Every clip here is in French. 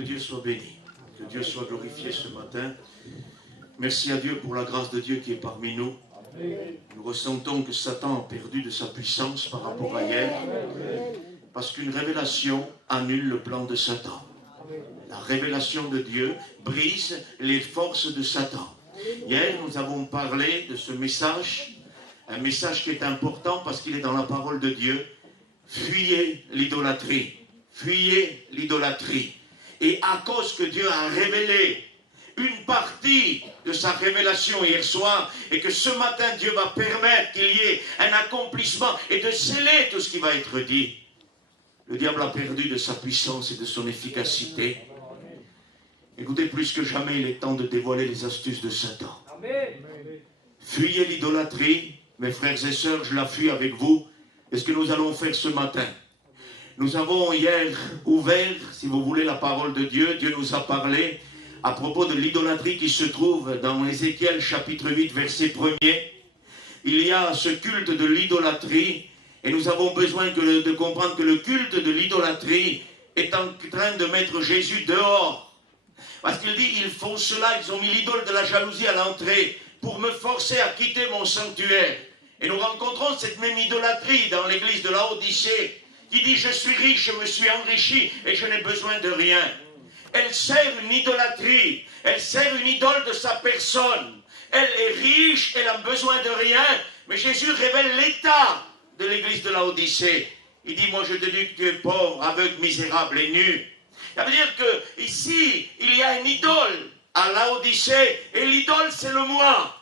Que Dieu soit béni, que Dieu soit glorifié ce matin. Merci à Dieu pour la grâce de Dieu qui est parmi nous. Nous ressentons que Satan a perdu de sa puissance par rapport à hier, parce qu'une révélation annule le plan de Satan. La révélation de Dieu brise les forces de Satan. Hier, nous avons parlé de ce message, un message qui est important parce qu'il est dans la parole de Dieu. Fuyez l'idolâtrie, fuyez l'idolâtrie. Et à cause que Dieu a révélé une partie de sa révélation hier soir, et que ce matin Dieu va permettre qu'il y ait un accomplissement et de sceller tout ce qui va être dit, le diable a perdu de sa puissance et de son efficacité. Écoutez, plus que jamais, il est temps de dévoiler les astuces de Satan. Fuyez l'idolâtrie, mes frères et sœurs, je la fuis avec vous. Et ce que nous allons faire ce matin, nous avons hier ouvert, si vous voulez, la parole de Dieu. Dieu nous a parlé à propos de l'idolâtrie qui se trouve dans Ézéchiel chapitre 8, verset 1er. Il y a ce culte de l'idolâtrie et nous avons besoin de comprendre que le culte de l'idolâtrie est en train de mettre Jésus dehors. Parce qu'il dit, ils font cela, ils ont mis l'idole de la jalousie à l'entrée pour me forcer à quitter mon sanctuaire. Et nous rencontrons cette même idolâtrie dans l'église de Laodicée qui dit, je suis riche, je me suis enrichi et je n'ai besoin de rien. Elle sert une idolâtrie, elle sert une idole de sa personne. Elle est riche, elle a besoin de rien, mais Jésus révèle l'état de l'église de Laodicée. Il dit, moi je te dis que tu es pauvre, aveugle, misérable et nu. Ça veut dire que ici, il y a une idole à Laodicée, et l'idole c'est le moi.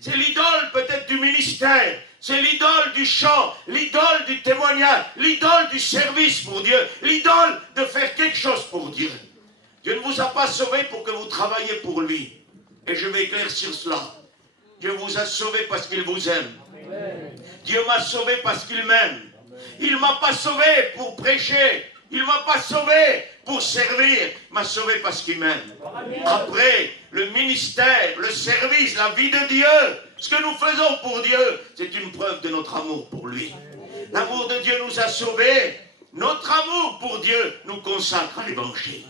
C'est l'idole peut-être du ministère, c'est l'idole du chant, l'idole du témoignage, l'idole du service pour Dieu, l'idole de faire quelque chose pour Dieu. Dieu ne vous a pas sauvé pour que vous travailliez pour lui. Et je vais éclaircir cela. Dieu vous a sauvé parce qu'il vous aime. Dieu m'a sauvé parce qu'il m'aime. Il ne m'a pas sauvé pour prêcher. Il ne m'a pas sauvé pour servir. Il m'a sauvé parce qu'il m'aime. Après, le ministère, le service, la vie de Dieu, ce que nous faisons pour Dieu, c'est une preuve de notre amour pour lui. L'amour de Dieu nous a sauvés. Notre amour pour Dieu nous consacre à l'évangile.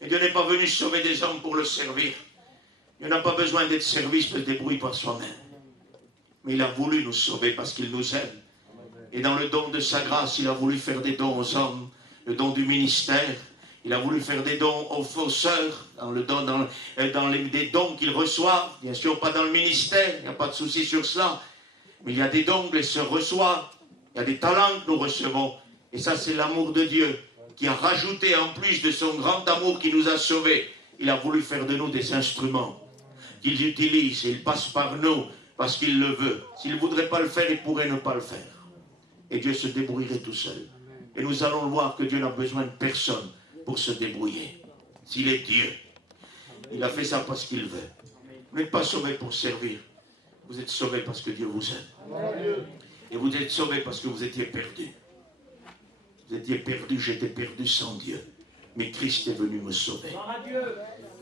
Et Dieu n'est pas venu sauver des hommes pour le servir. Il n'a pas besoin d'être servi, il se débrouille par soi-même. Mais il a voulu nous sauver parce qu'il nous aime. Et dans le don de sa grâce, il a voulu faire des dons aux hommes, le don du ministère. Il a voulu faire des dons aux fauseurs, des dons qu'ils reçoivent. Bien sûr, pas dans le ministère, il n'y a pas de souci sur cela. Mais il y a des dons que les sœurs reçoivent. Il y a des talents que nous recevons. Et ça, c'est l'amour de Dieu qui a rajouté, en plus de son grand amour qui nous a sauvés, il a voulu faire de nous des instruments qu'il utilise. Il passe par nous parce qu'il le veut. S'il ne voudrait pas le faire, il pourrait ne pas le faire. Et Dieu se débrouillerait tout seul. Et nous allons voir que Dieu n'a besoin de personne pour se débrouiller. S'il est Dieu, il a fait ça parce qu'il veut. Vous n'êtes pas sauvés pour servir. Vous êtes sauvés parce que Dieu vous aime. Et vous êtes sauvés parce que vous étiez perdus. Vous étiez perdus, j'étais perdu sans Dieu. Mais Christ est venu me sauver.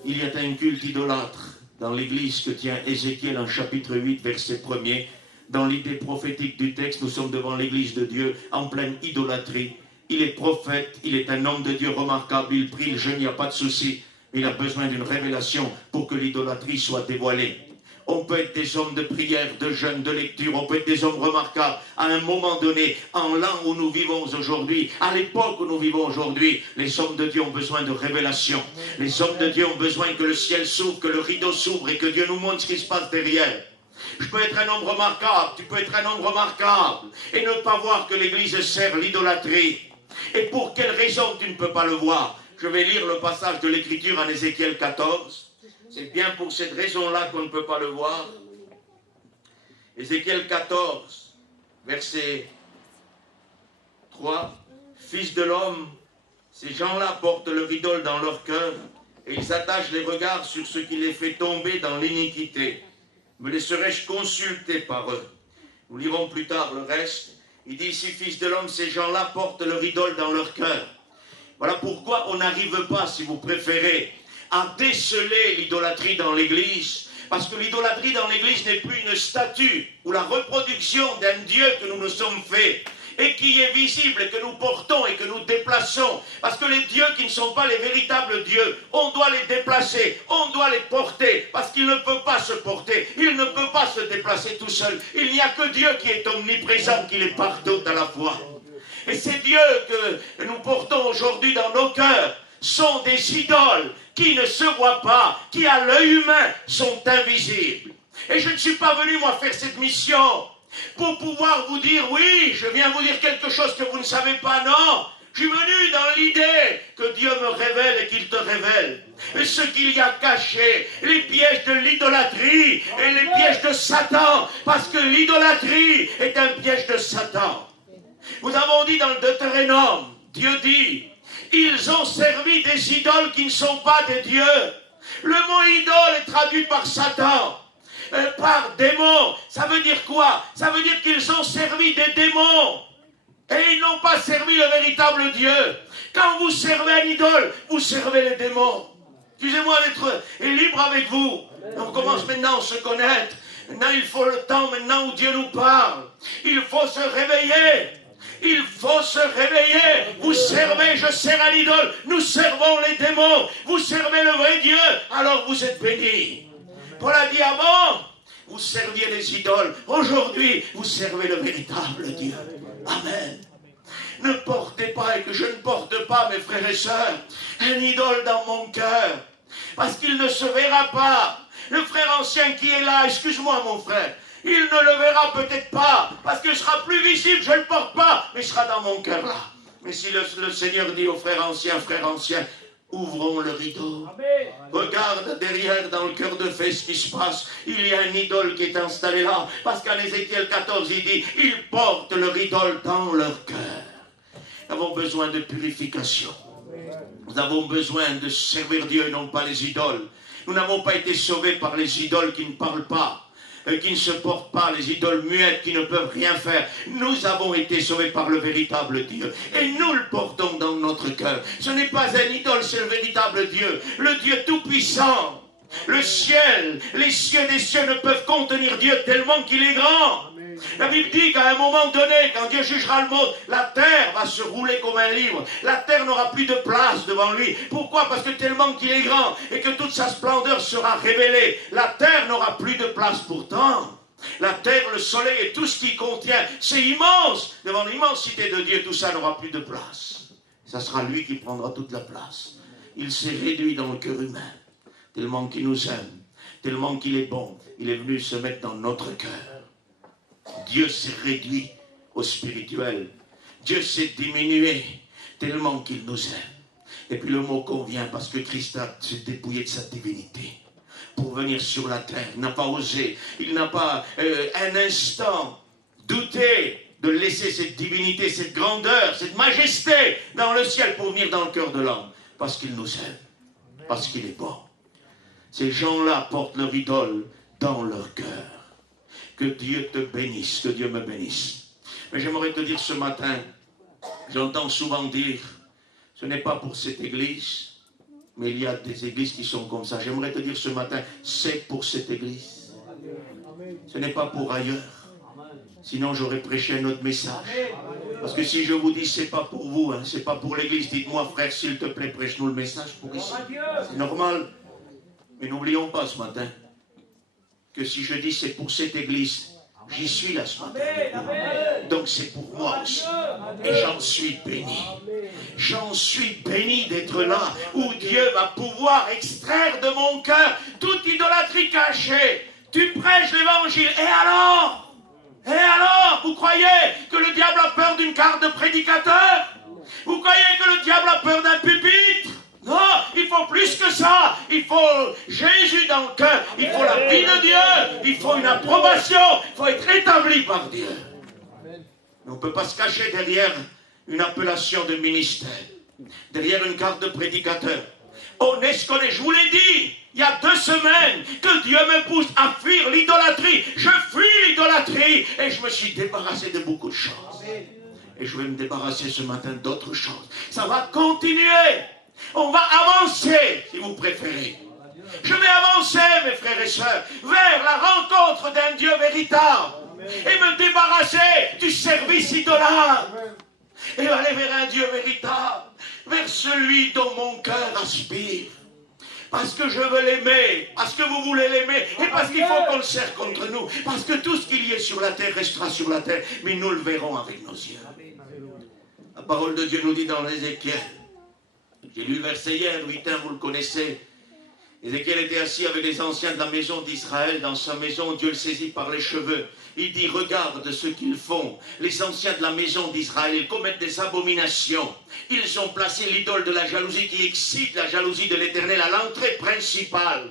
Il y a un culte idolâtre dans l'église que tient Ézéchiel en chapitre 8, verset 1er. Dans l'idée prophétique du texte, nous sommes devant l'église de Dieu en pleine idolâtrie. Il est prophète, il est un homme de Dieu remarquable, il prie, il jeûne, il n'y a pas de souci. Mais il a besoin d'une révélation pour que l'idolâtrie soit dévoilée. On peut être des hommes de prière, de jeûne, de lecture, on peut être des hommes remarquables. À un moment donné, en l'an où nous vivons aujourd'hui, à l'époque où nous vivons aujourd'hui, les hommes de Dieu ont besoin de révélation. Les hommes de Dieu ont besoin que le ciel s'ouvre, que le rideau s'ouvre et que Dieu nous montre ce qui se passe derrière. Je peux être un homme remarquable, tu peux être un homme remarquable et ne pas voir que l'Église sert l'idolâtrie. Et pour quelle raison tu ne peux pas le voir? Je vais lire le passage de l'Écriture en Ézéchiel 14. C'est bien pour cette raison-là qu'on ne peut pas le voir. Ézéchiel 14, verset 3. Fils de l'homme, ces gens-là portent leur idole dans leur cœur et ils attachent les regards sur ce qui les fait tomber dans l'iniquité. Me laisserai-je consulter par eux? Nous lirons plus tard le reste. Il dit ici, fils de l'homme, ces gens-là portent leur idole dans leur cœur. Voilà pourquoi on n'arrive pas, si vous préférez, à déceler l'idolâtrie dans l'église. Parce que l'idolâtrie dans l'église n'est plus une statue ou la reproduction d'un Dieu que nous nous sommes faits. et qui est visible et que nous portons et que nous déplaçons. Parce que les dieux qui ne sont pas les véritables dieux, on doit les déplacer, on doit les porter, parce qu'ils ne peuvent pas se porter, ils ne peuvent pas se déplacer tout seuls. Il n'y a que Dieu qui est omniprésent, qui est partout à la fois. Et ces dieux que nous portons aujourd'hui dans nos cœurs sont des idoles qui ne se voient pas, qui à l'œil humain sont invisibles. Et je ne suis pas venu moi faire cette mission pour pouvoir vous dire, oui, je viens vous dire quelque chose que vous ne savez pas, non. Je suis venu dans l'idée que Dieu me révèle et qu'il te révèle. Et ce qu'il y a caché, les pièges de l'idolâtrie et les pièges de Satan, parce que l'idolâtrie est un piège de Satan. Nous avons dit dans le Deutéronome, Dieu dit, ils ont servi des idoles qui ne sont pas des dieux. Le mot idole est traduit par Satan. Par démon, ça veut dire quoi? Ça veut dire qu'ils ont servi des démons et ils n'ont pas servi le véritable Dieu. Quand vous servez un idole, vous servez les démons. Excusez-moi d'être libre avec vous. On commence maintenant à se connaître. Maintenant il faut le temps maintenant où Dieu nous parle. Il faut se réveiller. Il faut se réveiller. Vous servez, je sers à l'idole. Nous servons les démons. Vous servez le vrai Dieu. Alors vous êtes bénis. Paul a dit avant, vous serviez les idoles. Aujourd'hui, vous servez le véritable Dieu. Amen. Ne portez pas, et que je ne porte pas, mes frères et sœurs, un idole dans mon cœur. Parce qu'il ne se verra pas. Le frère ancien qui est là, excuse-moi mon frère, il ne le verra peut-être pas, parce qu'il sera plus visible, je ne le porte pas, mais il sera dans mon cœur là. Mais si le Seigneur dit au frère ancien, ouvrons le rideau. Amen. Regarde derrière dans le cœur de fée ce qui se passe. Il y a un idole qui est installé là. Parce qu'en Ézéchiel 14, il dit, ils portent leur idole dans leur cœur. Nous avons besoin de purification. Nous avons besoin de servir Dieu et non pas les idoles. Nous n'avons pas été sauvés par les idoles qui ne parlent pas, qui ne se portent pas, les idoles muettes qui ne peuvent rien faire. Nous avons été sauvés par le véritable Dieu. Et nous le portons dans notre cœur. Ce n'est pas un idole, c'est le véritable Dieu. Le Dieu tout-puissant. Le ciel, les cieux des cieux ne peuvent contenir Dieu tellement qu'il est grand. La Bible dit qu'à un moment donné, quand Dieu jugera le monde, la terre va se rouler comme un livre. La terre n'aura plus de place devant lui. Pourquoi? Parce que tellement qu'il est grand et que toute sa splendeur sera révélée. La terre n'aura plus de place pourtant. La terre, le soleil et tout ce qui contient, c'est immense. Devant l'immensité de Dieu, tout ça n'aura plus de place. Ça sera lui qui prendra toute la place. Il s'est réduit dans le cœur humain, tellement qu'il nous aime, tellement qu'il est bon. Il est venu se mettre dans notre cœur. Dieu s'est réduit au spirituel. Dieu s'est diminué tellement qu'il nous aime. Et puis le mot convient parce que Christ a s'est dépouillé de sa divinité pour venir sur la terre. Il n'a pas osé, il n'a pas un instant douté de laisser cette divinité, cette grandeur, cette majesté dans le ciel pour venir dans le cœur de l'homme. Parce qu'il nous aime, parce qu'il est bon. Ces gens-là portent leur idole dans leur cœur. Que Dieu te bénisse, que Dieu me bénisse. Mais j'aimerais te dire ce matin, j'entends souvent dire, ce n'est pas pour cette église, mais il y a des églises qui sont comme ça. J'aimerais te dire ce matin, c'est pour cette église. Ce n'est pas pour ailleurs. Sinon j'aurais prêché un autre message. Parce que si je vous dis, c'est pas pour vous, hein, c'est pas pour l'église, dites-moi frère, s'il te plaît, prêche-nous le message pour ici. C'est normal. Mais n'oublions pas ce matin, que si je dis c'est pour cette église, j'y suis là ce matin. Donc c'est pour moi aussi. Et j'en suis béni. J'en suis béni d'être là, où Dieu va pouvoir extraire de mon cœur toute idolâtrie cachée. Tu prêches l'évangile, et alors? Vous croyez que le diable a peur d'une carte de prédicateur? Vous croyez que le diable a peur d'un pupitre? Non, il faut plus que ça. Il faut Jésus dans le cœur. Il faut la vie de Dieu. Il faut une approbation. Il faut être établi par Dieu. On ne peut pas se cacher derrière une appellation de ministère, derrière une carte de prédicateur. On est ce qu'on est. Je vous l'ai dit, il y a 2 semaines, que Dieu me pousse à fuir l'idolâtrie. Je fuis l'idolâtrie et je me suis débarrassé de beaucoup de choses. Et je vais me débarrasser ce matin d'autres choses. Ça va continuer. On va avancer, si vous préférez. Je vais avancer, mes frères et sœurs, vers la rencontre d'un Dieu véritable. et me débarrasser du service idolâtre et aller vers un Dieu véritable, vers celui dont mon cœur aspire. Parce que je veux l'aimer, parce que vous voulez l'aimer, et parce qu'il faut qu'on le serre contre nous, parce que tout ce qu'il y ait sur la terre restera sur la terre, mais nous le verrons avec nos yeux. La parole de Dieu nous dit dans l'Ézéchiel, j'ai lu le verset hier, 8.1, vous le connaissez. Ézéchiel était assis avec les anciens de la maison d'Israël. Dans sa maison, Dieu le saisit par les cheveux. Il dit, regarde ce qu'ils font. Les anciens de la maison d'Israël, ils commettent des abominations. Ils ont placé l'idole de la jalousie qui excite la jalousie de l'Éternel à l'entrée principale.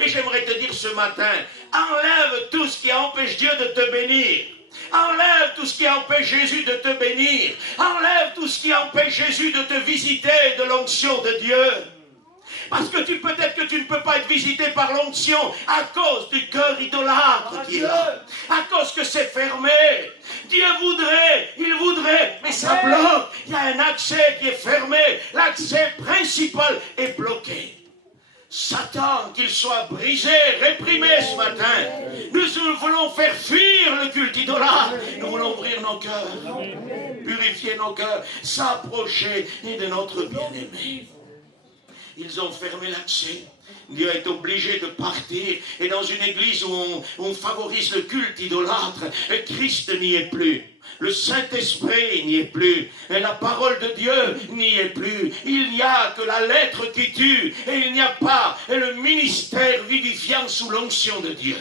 Et j'aimerais te dire ce matin, enlève tout ce qui empêche Dieu de te bénir. Enlève tout ce qui empêche Jésus de te bénir. Enlève tout ce qui empêche Jésus de te visiter de l'onction de Dieu. Parce que peut-être que tu ne peux pas être visité par l'onction à cause du cœur idolâtre qui est là. À cause que c'est fermé. Dieu voudrait, il voudrait, mais ça bloque. Il y a un accès qui est fermé. L'accès principal est bloqué. Satan, qu'il soit brisé, réprimé ce matin. Nous voulons faire fuir le culte idolâtre. Nous voulons ouvrir nos cœurs, purifier nos cœurs, s'approcher de notre bien-aimé. Ils ont fermé l'accès. Dieu est obligé de partir. Et dans une église où on favorise le culte idolâtre, Christ n'y est plus. Le Saint-Esprit n'y est plus. Et la parole de Dieu n'y est plus. Il n'y a que la lettre qui tue. Et il n'y a pas le ministère vivifiant sous l'onction de Dieu.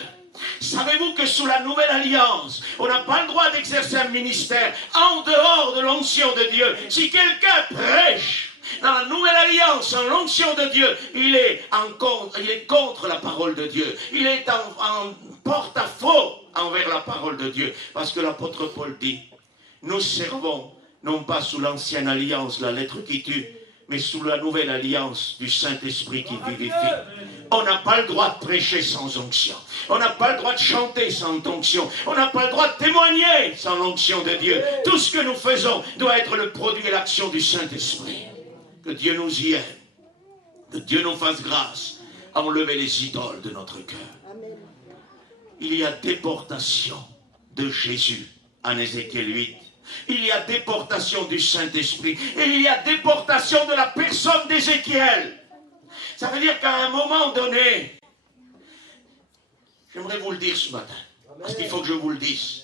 Savez-vous que sous la nouvelle alliance, on n'a pas le droit d'exercer un ministère en dehors de l'onction de Dieu. Si quelqu'un prêche dans la nouvelle alliance, en l'onction de Dieu, il est contre la parole de Dieu. Il est en porte-à-faux envers la parole de Dieu. Parce que l'apôtre Paul dit, nous servons non pas sous l'ancienne alliance, la lettre qui tue, mais sous la nouvelle alliance du Saint-Esprit qui vivifie. On n'a pas le droit de prêcher sans onction. On n'a pas le droit de chanter sans onction. On n'a pas le droit de témoigner sans l'onction de Dieu. Tout ce que nous faisons doit être le produit et l'action du Saint-Esprit. Que Dieu nous y aide, que Dieu nous fasse grâce à enlever les idoles de notre cœur. Il y a déportation de Jésus en Ézéchiel 8. Il y a déportation du Saint-Esprit. Et il y a déportation de la personne d'Ézéchiel. Ça veut dire qu'à un moment donné, j'aimerais vous le dire ce matin, parce qu'il faut que je vous le dise.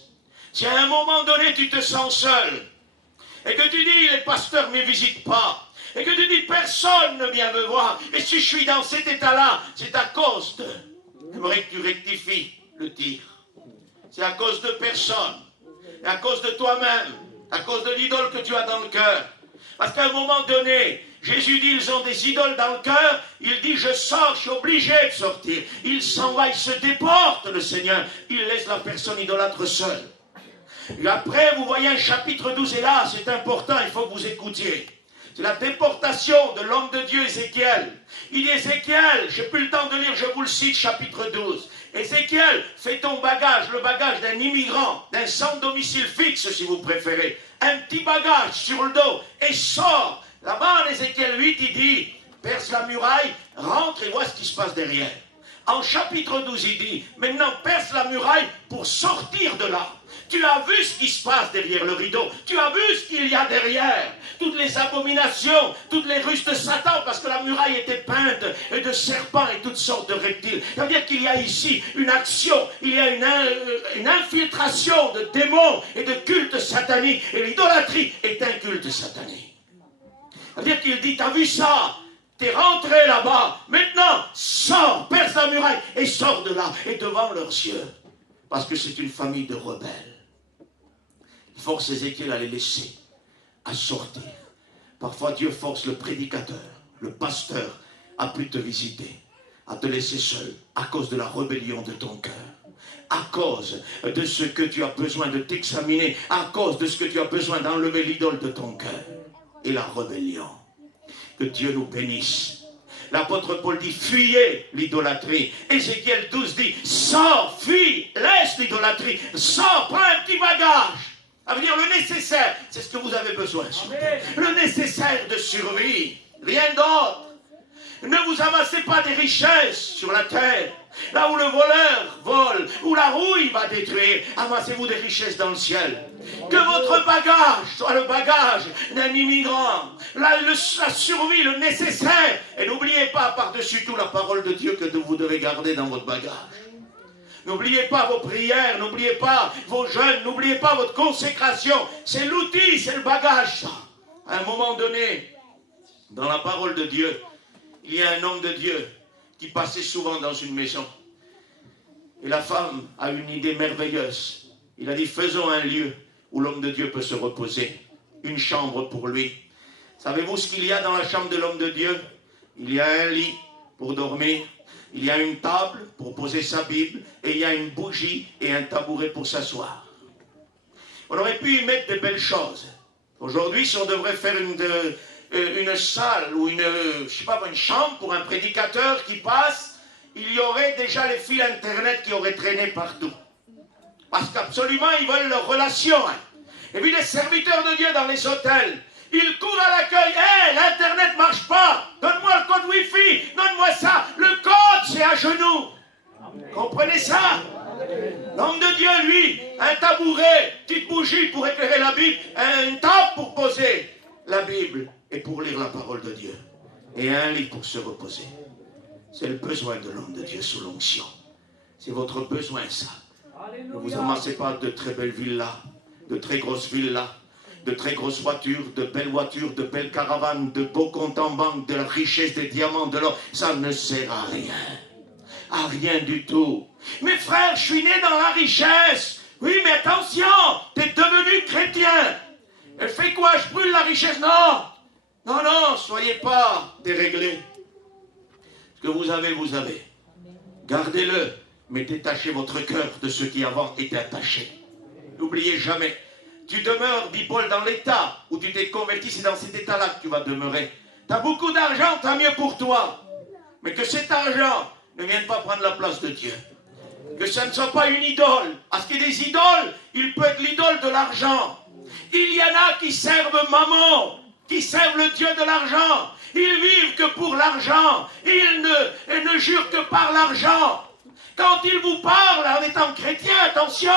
Si à un moment donné tu te sens seul, et que tu dis les pasteurs ne me visitent pas, et que tu dis personne ne vient me voir, et si je suis dans cet état-là, c'est à cause de... J'aimerais que tu rectifies le tir. C'est à cause de personne, et à cause de toi-même, à cause de l'idole que tu as dans le cœur. Parce qu'à un moment donné, Jésus dit, ils ont des idoles dans le cœur, il dit, je sors, je suis obligé de sortir. Il s'en va, il se déporte, le Seigneur, il laisse la personne idolâtre seule. Et après, vous voyez un chapitre 12, et là, c'est important, il faut que vous écoutiez. C'est la déportation de l'homme de Dieu Ézéchiel. Il dit Ézéchiel, je n'ai plus le temps de lire, je vous le cite, chapitre 12. Ézéchiel, fais ton bagage, le bagage d'un immigrant, d'un sans domicile fixe si vous préférez. Un petit bagage sur le dos et sors. Là-bas en Ézéchiel 8, il dit, perce la muraille, rentre et vois ce qui se passe derrière. En chapitre 12, il dit, maintenant perce la muraille pour sortir de là. Tu as vu ce qui se passe derrière le rideau. Tu as vu ce qu'il y a derrière. Toutes les abominations, toutes les ruses de Satan, parce que la muraille était peinte de serpents et toutes sortes de reptiles. Ça veut dire qu'il y a ici une action, il y a une infiltration de démons et de cultes sataniques. Et l'idolâtrie est un culte satanique. Ça veut dire qu'il dit, t'as vu ça? T'es rentré là-bas. Maintenant, sors, perce la muraille et sors de là. Et devant leurs yeux. Parce que c'est une famille de rebelles. Il force Ézéchiel à les laisser, à sortir. Parfois Dieu force le prédicateur, le pasteur, à plus te visiter, à te laisser seul, à cause de la rébellion de ton cœur, à cause de ce que tu as besoin de t'examiner, à cause de ce que tu as besoin d'enlever l'idole de ton cœur et la rébellion. Que Dieu nous bénisse. L'apôtre Paul dit, fuyez l'idolâtrie. Ézéchiel 12 dit, sors, fuis, laisse l'idolâtrie, sors, prends un petit bagage. Ça veut dire le nécessaire, c'est ce que vous avez besoin. Le nécessaire de survie, rien d'autre. Ne vous amassez pas des richesses sur la terre. Là où le voleur vole, où la rouille va détruire, amassez-vous des richesses dans le ciel. Que votre bagage soit le bagage d'un immigrant, la survie, le nécessaire. Et n'oubliez pas par-dessus tout la parole de Dieu que vous devez garder dans votre bagage. N'oubliez pas vos prières, n'oubliez pas vos jeûnes, n'oubliez pas votre consécration. C'est l'outil, c'est le bagage, ça. À un moment donné, dans la parole de Dieu, il y a un homme de Dieu qui passait souvent dans une maison. Et la femme a une idée merveilleuse. Il a dit, faisons un lieu où l'homme de Dieu peut se reposer. Une chambre pour lui. Savez-vous ce qu'il y a dans la chambre de l'homme de Dieu? Il y a un lit pour dormir. Il y a une table pour poser sa Bible. Et il y a une bougie et un tabouret pour s'asseoir. On aurait pu y mettre de belles choses. Aujourd'hui, si on devrait faire une salle ou je sais pas, une chambre pour un prédicateur qui passe, il y aurait déjà les fils internet qui auraient traîné partout. Parce qu'absolument, ils veulent leur relation. Et puis les serviteurs de Dieu dans les hôtels, ils courent à l'accueil. Hé, l'internet ne marche pas. Donne-moi le code Wi-Fi. Donne-moi ça. Le code, c'est à genoux. Comprenez ça? L'homme de Dieu, lui, un tabouret, petite bougie pour éclairer la Bible, une table pour poser la Bible et pour lire la parole de Dieu. Et un lit pour se reposer. C'est le besoin de l'homme de Dieu sous l'onction. C'est votre besoin, ça. Ne vous amassez pas de très belles villas, de très grosses villas, de très grosses voitures, de belles caravanes, de beaux comptes en banque, de la richesse, des diamants, de l'or. Ça ne sert à rien. À rien du tout. Mais frère, je suis né dans la richesse. Oui, mais attention, tu es devenu chrétien. Elle fait quoi? Je brûle la richesse? Non. Non, non, soyez pas déréglés. Ce que vous avez, vous avez. Gardez-le, mais détachez votre cœur de ce qui avant était attaché. N'oubliez jamais, tu demeures, dit Paul, dans l'état où tu t'es converti, c'est dans cet état-là que tu vas demeurer. Tu as beaucoup d'argent, tant mieux pour toi. Mais que cet argent ne vienne pas prendre la place de Dieu. Que ça ne soit pas une idole. Parce que des idoles, il peut être l'idole de l'argent. Il y en a qui servent maman, qui servent le Dieu de l'argent. Ils vivent que pour l'argent. Ils ne jurent que par l'argent. Quand ils vous parlent en étant chrétien, attention,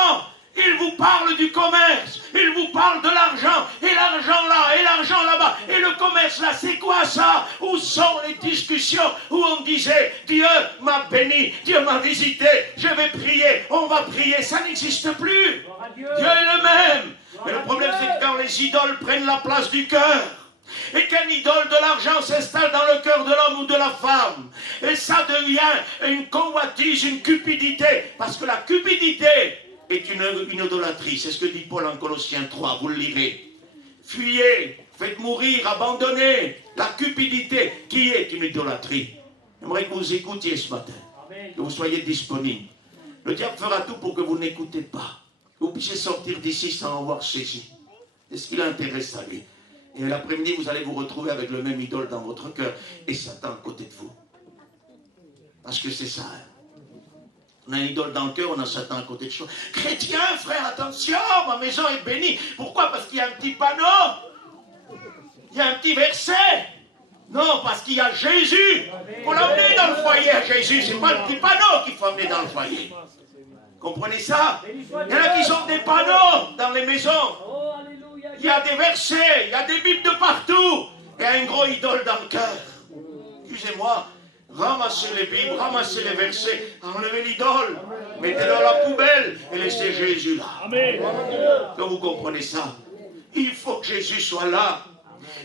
ils vous parlent du commerce. Ils vous parlent de l'argent. Et l'argent là, et l'argent là-bas. Et le commerce là, c'est quoi ça? Où sont les discussions où on disait, Dieu m'a béni, Dieu m'a visité, je vais prier, on va prier. Ça n'existe plus. Dieu est le même. Mais le problème, c'est que quand les idoles prennent la place du cœur, et qu'un idole de l'argent s'installe dans le cœur de l'homme ou de la femme, et ça devient une convoitise, une cupidité, parce que la cupidité est une idolâtrie. C'est ce que dit Paul en Colossiens 3, vous le lirez. Fuyez, faites mourir, abandonnez la cupidité qui est une idolâtrie. J'aimerais que vous écoutiez ce matin, que vous soyez disponibles. Le diable fera tout pour que vous n'écoutez pas, que vous puissiez sortir d'ici sans avoir saisi. C'est ce qui l'intéresse à lui. Et l'après-midi, vous allez vous retrouver avec le même idole dans votre cœur et Satan à côté de vous. Parce que c'est ça. On a une idole dans le cœur, on a Satan à côté de soi. Chrétien, frère, attention, ma maison est bénie. Pourquoi? Parce qu'il y a un petit panneau. Il y a un petit verset. Non, parce qu'il y a Jésus. Il faut l'emmener dans le foyer à Jésus. Ce n'est pas le petit panneau qu'il faut emmener dans le foyer. Comprenez ça? Il y en a qui ont des panneaux dans les maisons. Il y a des versets, il y a des bibles de partout. Et un gros idole dans le cœur. Excusez-moi, ramassez les bibles, ramassez les versets, enlevez l'idole, mettez-le dans la poubelle et laissez Jésus là. Amen. Que vous comprenez ça? Il faut que Jésus soit là.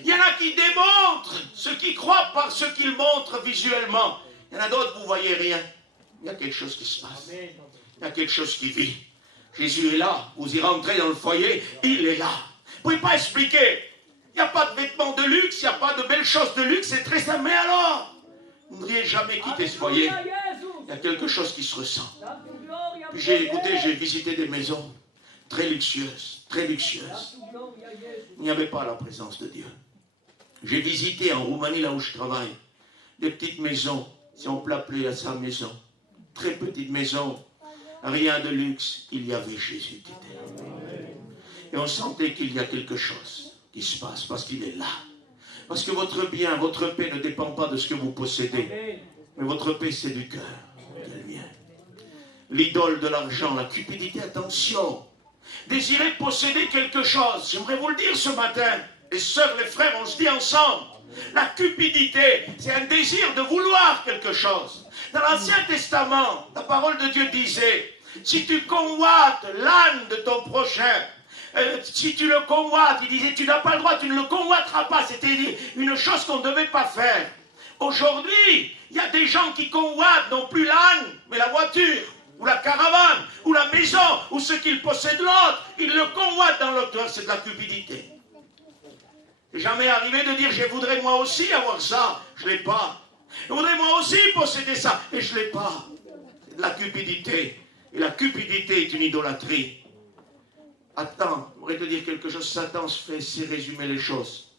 Il y en a qui démontrent ce qu'ils croient par ce qu'ils montrent visuellement. Il y en a d'autres, vous ne voyez rien. Il y a quelque chose qui se passe. Il y a quelque chose qui vit. Jésus est là. Vous y rentrez dans le foyer, il est là. Vous ne pouvez pas expliquer. Il n'y a pas de vêtements de luxe, il n'y a pas de belles choses de luxe, c'est très simple. Mais alors, vous ne devriez jamais quitter ce foyer. Il y a quelque chose qui se ressent. Puis j'ai visité des maisons très luxueuses, très luxueuses. Il n'y avait pas la présence de Dieu. J'ai visité en Roumanie, là où je travaille, des petites maisons, si on peut appeler ça maison, très petites maisons, rien de luxe, il y avait Jésus qui était là. Et on sentait qu'il y a quelque chose qui se passe, parce qu'il est là. Parce que votre bien, votre paix ne dépend pas de ce que vous possédez, mais votre paix, c'est du cœur, c'est le mien. L'idole de l'argent, la cupidité, attention. Désirer posséder quelque chose. J'aimerais vous le dire ce matin. Les sœurs, les frères, on se dit ensemble. La cupidité, c'est un désir de vouloir quelque chose. Dans l'Ancien Testament, la parole de Dieu disait, si tu convoites l'âne de ton prochain, si tu le convoites, il disait, tu n'as pas le droit, tu ne le convoiteras pas. C'était une chose qu'on ne devait pas faire. Aujourd'hui, il y a des gens qui convoitent non plus l'âne, mais la voiture, ou la caravane, ou la maison, ou ce qu'ils possèdent l'autre. Ils le convoitent dans leur cœur, c'est de la cupidité. C'est jamais arrivé de dire, je voudrais moi aussi avoir ça, je ne l'ai pas. Je voudrais moi aussi posséder ça, et je ne l'ai pas. C'est de la cupidité. Et la cupidité est une idolâtrie. Attends, je voudrais te dire quelque chose. Satan sait résumer les choses.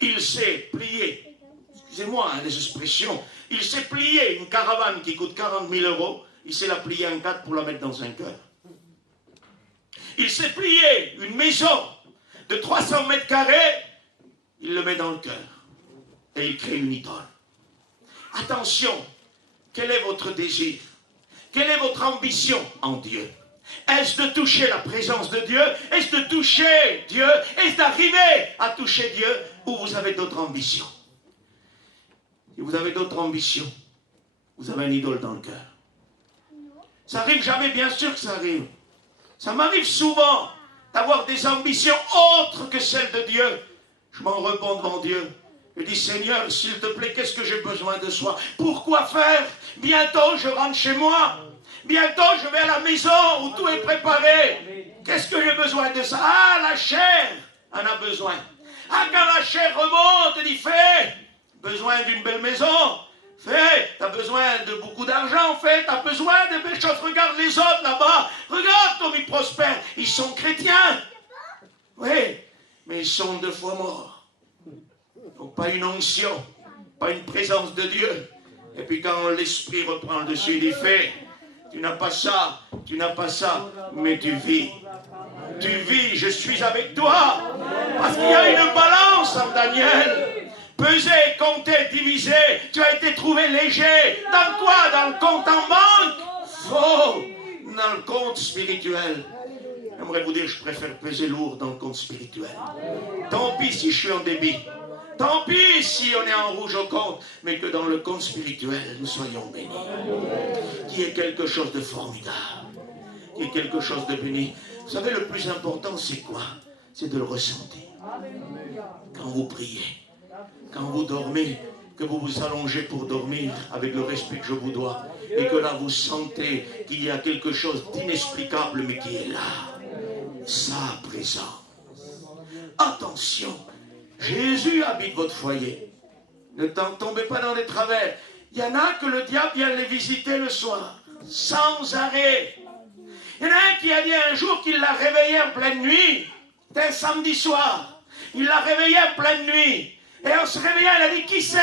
Il sait plier, excusez-moi les expressions, il sait plier une caravane qui coûte 40 000 €, il sait la plier en 4 pour la mettre dans un cœur. Il sait plier une maison de 300 mètres carrés, il le met dans le cœur. Et il crée une idole. Attention, quel est votre désir? Quelle est votre ambition en Dieu? Est-ce de toucher la présence de Dieu? Est-ce de toucher Dieu? Est-ce d'arriver à toucher Dieu? Ou vous avez d'autres ambitions? Si vous avez d'autres ambitions, vous avez une idole dans le cœur. Ça arrive jamais, bien sûr que ça arrive. Ça m'arrive souvent d'avoir des ambitions autres que celles de Dieu. Je m'en réponds devant Dieu. Je dis, Seigneur, s'il te plaît, qu'est-ce que j'ai besoin de soi? Pourquoi faire? Bientôt, je rentre chez moi. Bientôt, je vais à la maison où tout est préparé. Qu'est-ce que j'ai besoin de ça? Ah, la chair en a besoin. Ah, quand la chair remonte, dit, fais. Besoin d'une belle maison. Fais. T'as besoin de beaucoup d'argent, fais. T'as besoin de belles choses. Regarde les autres là-bas. Regarde comme ils prospèrent. Ils sont chrétiens. Oui, mais ils sont 2 fois morts. Donc pas une onction, pas une présence de Dieu. Et puis quand l'esprit reprend le dessus, il dit, fais. Tu n'as pas ça, mais tu vis. Tu vis, je suis avec toi. Parce qu'il y a une balance en Daniel. Pesé, compté, divisé. Tu as été trouvé léger. Dans quoi? Dans le compte en banque? Faux. Dans le compte spirituel. J'aimerais vous dire, je préfère peser lourd dans le compte spirituel. Tant pis si je suis en débit. Tant pis si on est en rouge au compte, mais que dans le compte spirituel, nous soyons bénis. Qu'il y ait quelque chose de formidable. Qu'il y ait quelque chose de béni. Vous savez, le plus important, c'est quoi? C'est de le ressentir. Quand vous priez, quand vous dormez, que vous vous allongez pour dormir avec le respect que je vous dois, et que là vous sentez qu'il y a quelque chose d'inexplicable, mais qui est là. Sa présence. Attention! Jésus habite votre foyer. Ne tombez pas dans les travers. Il y en a que le diable vient les visiter le soir, sans arrêt. Il y en a un qui a dit un jour qu'il l'a réveillé en pleine nuit. C'était un samedi soir. Il l'a réveillé en pleine nuit. Et en se réveillant, il a dit, qui c'est?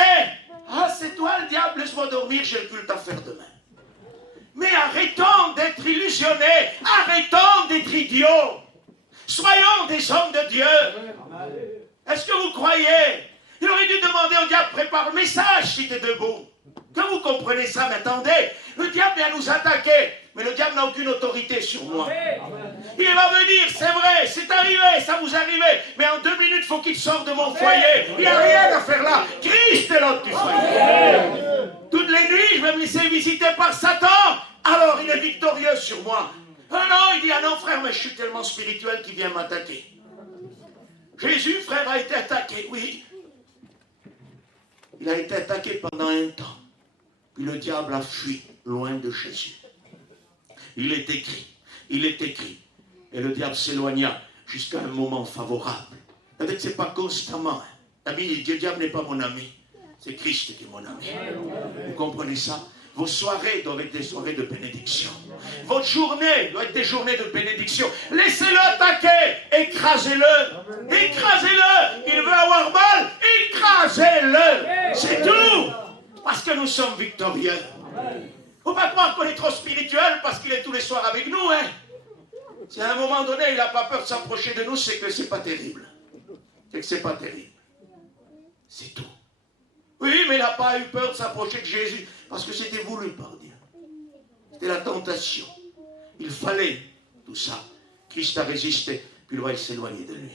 Ah, c'est toi le diable, laisse-moi dormir, j'ai le culte à faire demain. Mais arrêtons d'être illusionnés. Arrêtons d'être idiots. Soyons des hommes de Dieu. Est-ce que vous croyez? Il aurait dû demander au diable, prépare le message si tu es debout. Que vous comprenez ça, mais attendez, le diable vient nous attaquer, mais le diable n'a aucune autorité sur moi. Il va venir, c'est vrai, c'est arrivé, ça vous arrive, mais en 2 minutes, il faut qu'il sorte de mon foyer. Il n'y a rien à faire là. Christ est l'autre du foyer. Toutes les nuits, je vais me laisser visiter par Satan, alors il est victorieux sur moi. Ah non, il dit, ah non frère, mais je suis tellement spirituel qu'il vient m'attaquer. Jésus, frère, a été attaqué, oui. Il a été attaqué pendant un temps. Puis le diable a fui loin de Jésus. Il est écrit. Et le diable s'éloigna jusqu'à un moment favorable. C'est-à-dire que ce n'est pas constamment. Le diable n'est pas mon ami. C'est Christ qui est mon ami. Vous comprenez ça? Vos soirées doivent être des soirées de bénédiction. Votre journée doit être des journées de bénédiction. Laissez-le attaquer. Écrasez-le. Écrasez-le. Il veut avoir mal. Écrasez-le. C'est tout. Parce que nous sommes victorieux. Il ne faut pas croire qu'on est trop spirituel parce qu'il est tous les soirs avec nous. Hein. Si à un moment donné, il n'a pas peur de s'approcher de nous, c'est que ce n'est pas terrible. C'est que ce n'est pas terrible. C'est tout. Oui, mais il n'a pas eu peur de s'approcher de Jésus parce que c'était voulu par Dieu. de la tentation. Il fallait tout ça. Christ a résisté, puis il va s'éloigner de lui.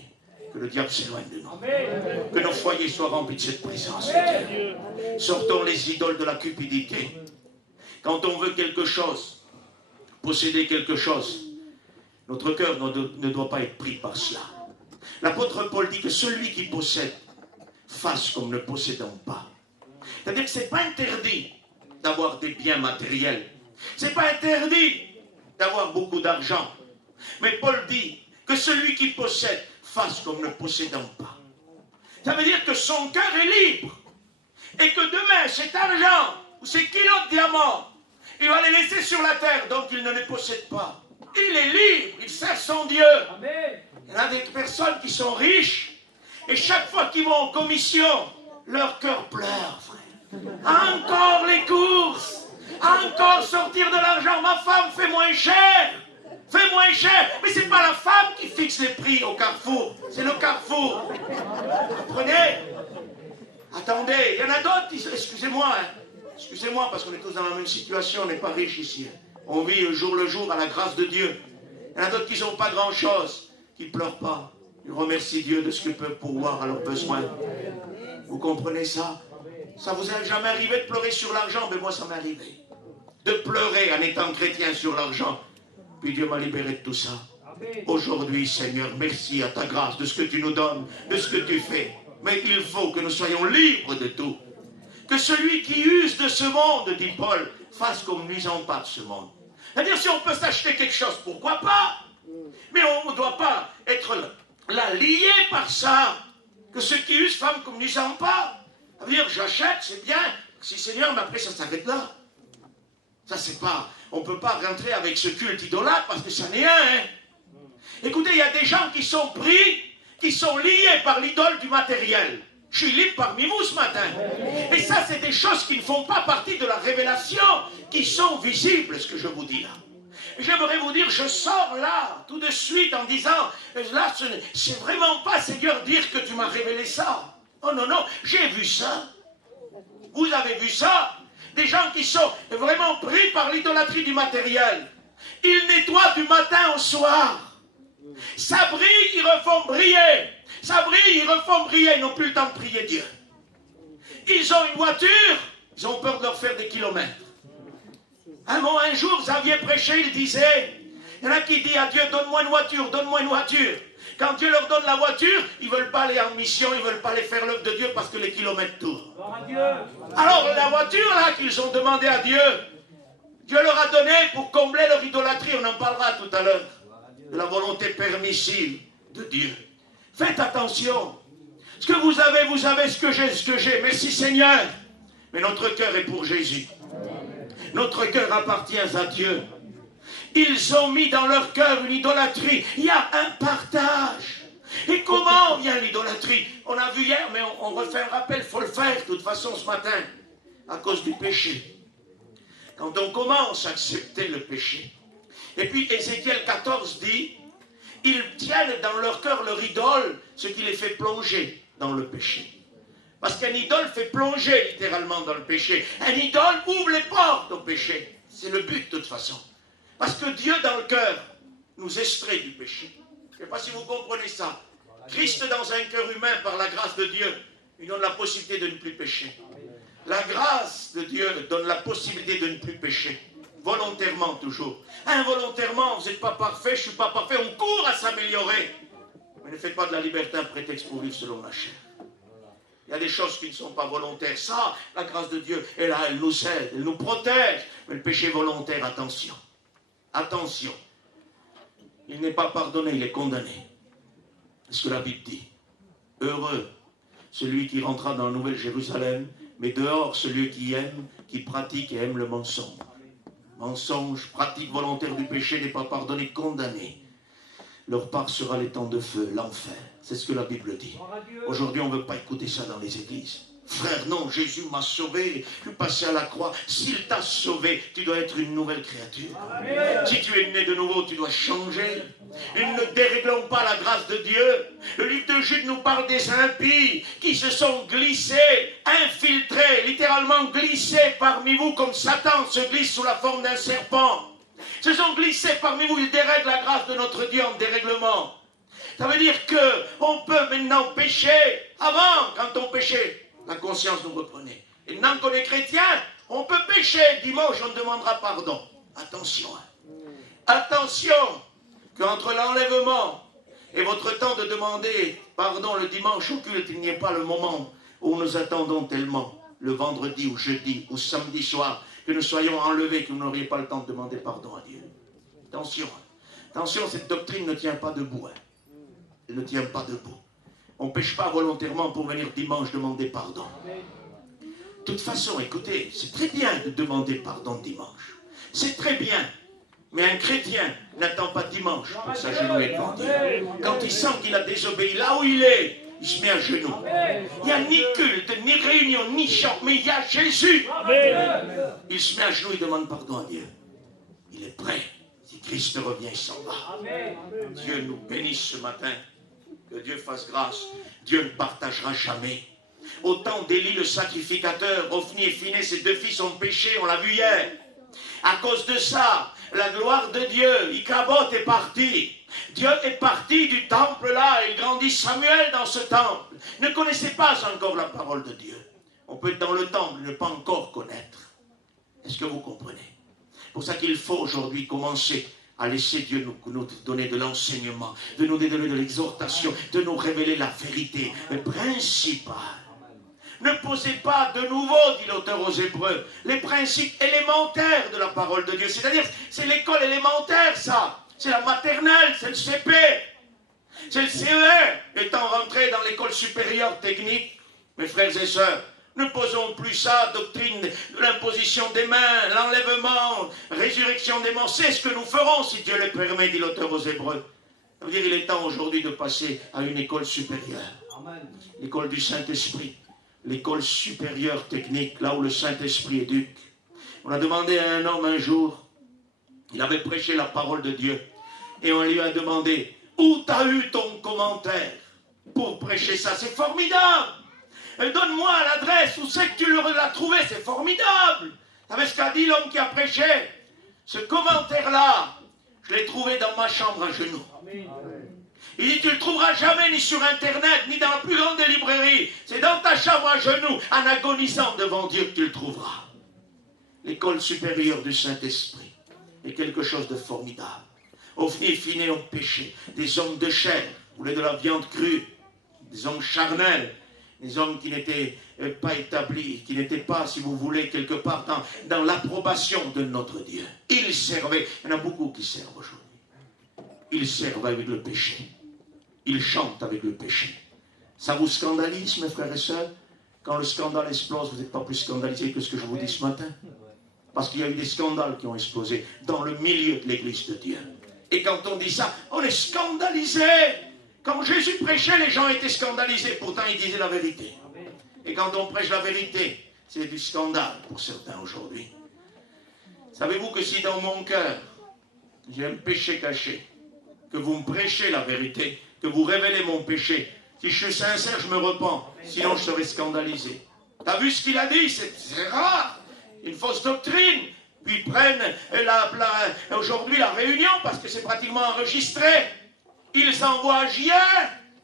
Que le diable s'éloigne de nous. Amen. Que nos foyers soient remplis de cette présence de Dieu. Sortons les idoles de la cupidité. Quand on veut quelque chose, posséder quelque chose, notre cœur ne doit pas être pris par cela. L'apôtre Paul dit que celui qui possède fasse comme ne possédant pas. C'est-à-dire que ce n'est pas interdit d'avoir des biens matériels. Ce n'est pas interdit d'avoir beaucoup d'argent. Mais Paul dit que celui qui possède fasse comme ne possédant pas. Ça veut dire que son cœur est libre. Et que demain, cet argent ou ces kilos de diamants, il va les laisser sur la terre, donc il ne les possède pas. Il est libre, il sert son Dieu. Amen. Il y en a des personnes qui sont riches, et chaque fois qu'ils vont en commission, leur cœur pleure, frère. Encore les courses, encore sortir de l'argent. Ma femme fait moins cher. Fais moins cher. Mais ce n'est pas la femme qui fixe les prix au Carrefour. C'est le Carrefour. Vous comprenez? Attendez, il y en a d'autres qui... Excusez-moi, hein. Excusez-moi, parce qu'on est tous dans la même situation. On n'est pas riches ici. Hein. On vit jour le jour à la grâce de Dieu. Il y en a d'autres qui n'ont pas grand-chose, qui ne pleurent pas. Ils remercient Dieu de ce qu'ils peuvent pourvoir à leurs besoins. Vous comprenez ça? Ça vous est jamais arrivé de pleurer sur l'argent? Mais moi, ça m'est arrivé. De pleurer en étant chrétien sur l'argent. Puis Dieu m'a libéré de tout ça. Aujourd'hui, Seigneur, merci à ta grâce de ce que tu nous donnes, de ce que tu fais. Mais il faut que nous soyons libres de tout. Que celui qui use de ce monde, dit Paul, fasse comme n'usant pas de ce monde. C'est-à-dire, si on peut s'acheter quelque chose, pourquoi pas? Mais on ne doit pas être là lié par ça. Que ceux qui usent, femme comme n'usant pas. Ça veut dire, j'achète, c'est bien. Si Seigneur, mais après ça s'arrête là. Ça, c'est pas... On ne peut pas rentrer avec ce culte idolâtre parce que ça n'est un. Hein. Écoutez, il y a des gens qui sont pris, qui sont liés par l'idole du matériel. Je suis libre parmi vous ce matin. Et ça, c'est des choses qui ne font pas partie de la révélation, qui sont visibles, ce que je vous dis là. J'aimerais vous dire, je sors là, tout de suite, en disant, là, c'est vraiment pas, Seigneur, dire que tu m'as révélé ça. Oh non, non, j'ai vu ça. Vous avez vu ça? Des gens qui sont vraiment pris par l'idolâtrie du matériel. Ils nettoient du matin au soir. Ça brille, ils refont briller. Ça brille, ils refont briller. Ils n'ont plus le temps de prier Dieu. Ils ont une voiture, ils ont peur de leur faire des kilomètres. Un jour, Xavier prêchait, il disait, il y en a qui disent à Dieu, donne-moi une voiture, donne-moi une voiture. Quand Dieu leur donne la voiture, ils ne veulent pas aller en mission, ils ne veulent pas aller faire l'œuvre de Dieu parce que les kilomètres tournent. Alors la voiture là qu'ils ont demandé à Dieu, Dieu leur a donné pour combler leur idolâtrie, on en parlera tout à l'heure, de la volonté permissive de Dieu. Faites attention. Ce que vous avez ce que j'ai. Merci Seigneur. Mais notre cœur est pour Jésus. Notre cœur appartient à Dieu. Ils ont mis dans leur cœur une idolâtrie. Il y a un partage. Et comment vient l'idolâtrie? On a vu hier, mais on refait un rappel. Il faut le faire de toute façon ce matin. À cause du péché. Quand on commence à accepter le péché. Et puis Ézéchiel 14 dit, ils tiennent dans leur cœur leur idole, ce qui les fait plonger dans le péché. Parce qu'un idole fait plonger littéralement dans le péché. Un idole ouvre les portes au péché. C'est le but de toute façon. Parce que Dieu dans le cœur nous extrait du péché. Je ne sais pas si vous comprenez ça. Christ dans un cœur humain, par la grâce de Dieu, il donne la possibilité de ne plus pécher. La grâce de Dieu donne la possibilité de ne plus pécher. Volontairement toujours. Involontairement, vous n'êtes pas parfait, je ne suis pas parfait, on court à s'améliorer. Mais ne faites pas de la liberté un prétexte pour vivre selon la chair. Il y a des choses qui ne sont pas volontaires. Ça, la grâce de Dieu est là, elle nous aide, elle nous protège. Mais le péché volontaire, attention. Attention. Il n'est pas pardonné, il est condamné. C'est ce que la Bible dit. Heureux celui qui rentrera dans la Nouvelle Jérusalem, mais dehors celui qui aime, qui pratique et aime le mensonge. Mensonge, pratique volontaire du péché n'est pas pardonné, condamné. Leur part sera les temps de feu, l'enfer. C'est ce que la Bible dit. Aujourd'hui, on ne veut pas écouter ça dans les églises. Frère, non, Jésus m'a sauvé, je suis passé à la croix. S'il t'a sauvé, tu dois être une nouvelle créature. Amen. Si tu es né de nouveau, tu dois changer. Nous ne déréglons pas la grâce de Dieu. Le livre de Jude nous parle des impies qui se sont glissés, infiltrés, littéralement littéralement glissé parmi vous comme Satan se glisse sous la forme d'un serpent. Se sont glissés parmi vous, ils dérèglent la grâce de notre Dieu en dérèglement. Ça veut dire qu'on peut maintenant pécher. Avant, quand on péchait, la conscience nous reprenait. Et maintenant qu'on est chrétien, on peut pécher. Dimanche, on demandera pardon. Attention. Attention, qu'entre l'enlèvement et votre temps de demander pardon le dimanche au culte, il n'y ait pas le moment où nous attendons tellement, le vendredi ou jeudi ou samedi soir, que nous soyons enlevés, que vous n'auriez pas le temps de demander pardon à Dieu. Attention. Attention, cette doctrine ne tient pas debout. Elle ne tient pas debout. On ne pêche pas volontairement pour venir dimanche demander pardon. De toute façon, écoutez, c'est très bien de demander pardon dimanche. C'est très bien. Mais un chrétien n'attend pas dimanche pour s'agenouiller devant Dieu. Quand il sent qu'il a désobéi là où il est, il se met à genoux. Il n'y a ni culte, ni réunion, ni chant, mais il y a Jésus. Il se met à genoux, il demande pardon à Dieu. Il est prêt. Si Christ revient, il s'en va. Dieu nous bénisse ce matin. Que Dieu fasse grâce. Dieu ne partagera jamais. Au temps d'Élie le sacrificateur, Ophni et Phinehas, ses deux fils ont péché, on l'a vu hier. À cause de ça, la gloire de Dieu, Ichabod est parti. Dieu est parti du temple là, il grandit Samuel dans ce temple. Ne connaissez pas encore la parole de Dieu. On peut être dans le temple et ne pas encore connaître. Est-ce que vous comprenez? C'est pour ça qu'il faut aujourd'hui commencer à laisser Dieu nous donner de l'enseignement, de nous donner de l'exhortation, de nous révéler la vérité principale. Ne posez pas de nouveau, dit l'auteur aux Hébreux, les principes élémentaires de la parole de Dieu. C'est-à-dire, c'est l'école élémentaire, ça. C'est la maternelle, c'est le CP. C'est le CE1. Étant rentré dans l'école supérieure technique, mes frères et sœurs, ne posons plus ça, doctrine de l'imposition des mains, l'enlèvement, résurrection des morts. C'est ce que nous ferons, si Dieu le permet, dit l'auteur aux Hébreux. Ça veut dire qu'il est temps aujourd'hui de passer à une école supérieure. L'école du Saint-Esprit. L'école supérieure technique, là où le Saint-Esprit éduque. On a demandé à un homme un jour, il avait prêché la parole de Dieu, et on lui a demandé, où t'as eu ton commentaire pour prêcher ça? C'est formidable. Donne-moi l'adresse, où c'est que tu l'as trouvé? C'est formidable. Vous savez ce qu'a dit l'homme qui a prêché? Ce commentaire-là, je l'ai trouvé dans ma chambre à genoux. Il dit, tu ne le trouveras jamais ni sur Internet, ni dans la plus grande des librairies. C'est dans ta chambre à genoux, en agonisant devant Dieu, que tu le trouveras. L'école supérieure du Saint-Esprit est quelque chose de formidable. Ophni et Phinehas ont péché. Des hommes de chair, voulaient de la viande crue, des hommes charnels, des hommes qui n'étaient pas établis, qui n'étaient pas, si vous voulez, quelque part dans l'approbation de notre Dieu. Ils servaient, il y en a beaucoup qui servent aujourd'hui. Ils servent avec le péché. Ils chantent avec le péché. Ça vous scandalise, mes frères et sœurs? Quand le scandale explose, vous n'êtes pas plus scandalisés que ce que je vous dis ce matin? Parce qu'il y a eu des scandales qui ont explosé dans le milieu de l'église de Dieu. Et quand on dit ça, on est scandalisé. Quand Jésus prêchait, les gens étaient scandalisés. Pourtant, il disait la vérité. Et quand on prêche la vérité, c'est du scandale pour certains aujourd'hui. Savez-vous que si dans mon cœur, j'ai un péché caché, que vous me prêchez la vérité, que vous révélez mon péché, si je suis sincère, je me repens. Sinon, je serai scandalisé. T'as vu ce qu'il a dit? C'est rare. Une fausse doctrine. Puis ils prennent aujourd'hui la réunion, parce que c'est pratiquement enregistré. Ils envoient Gien.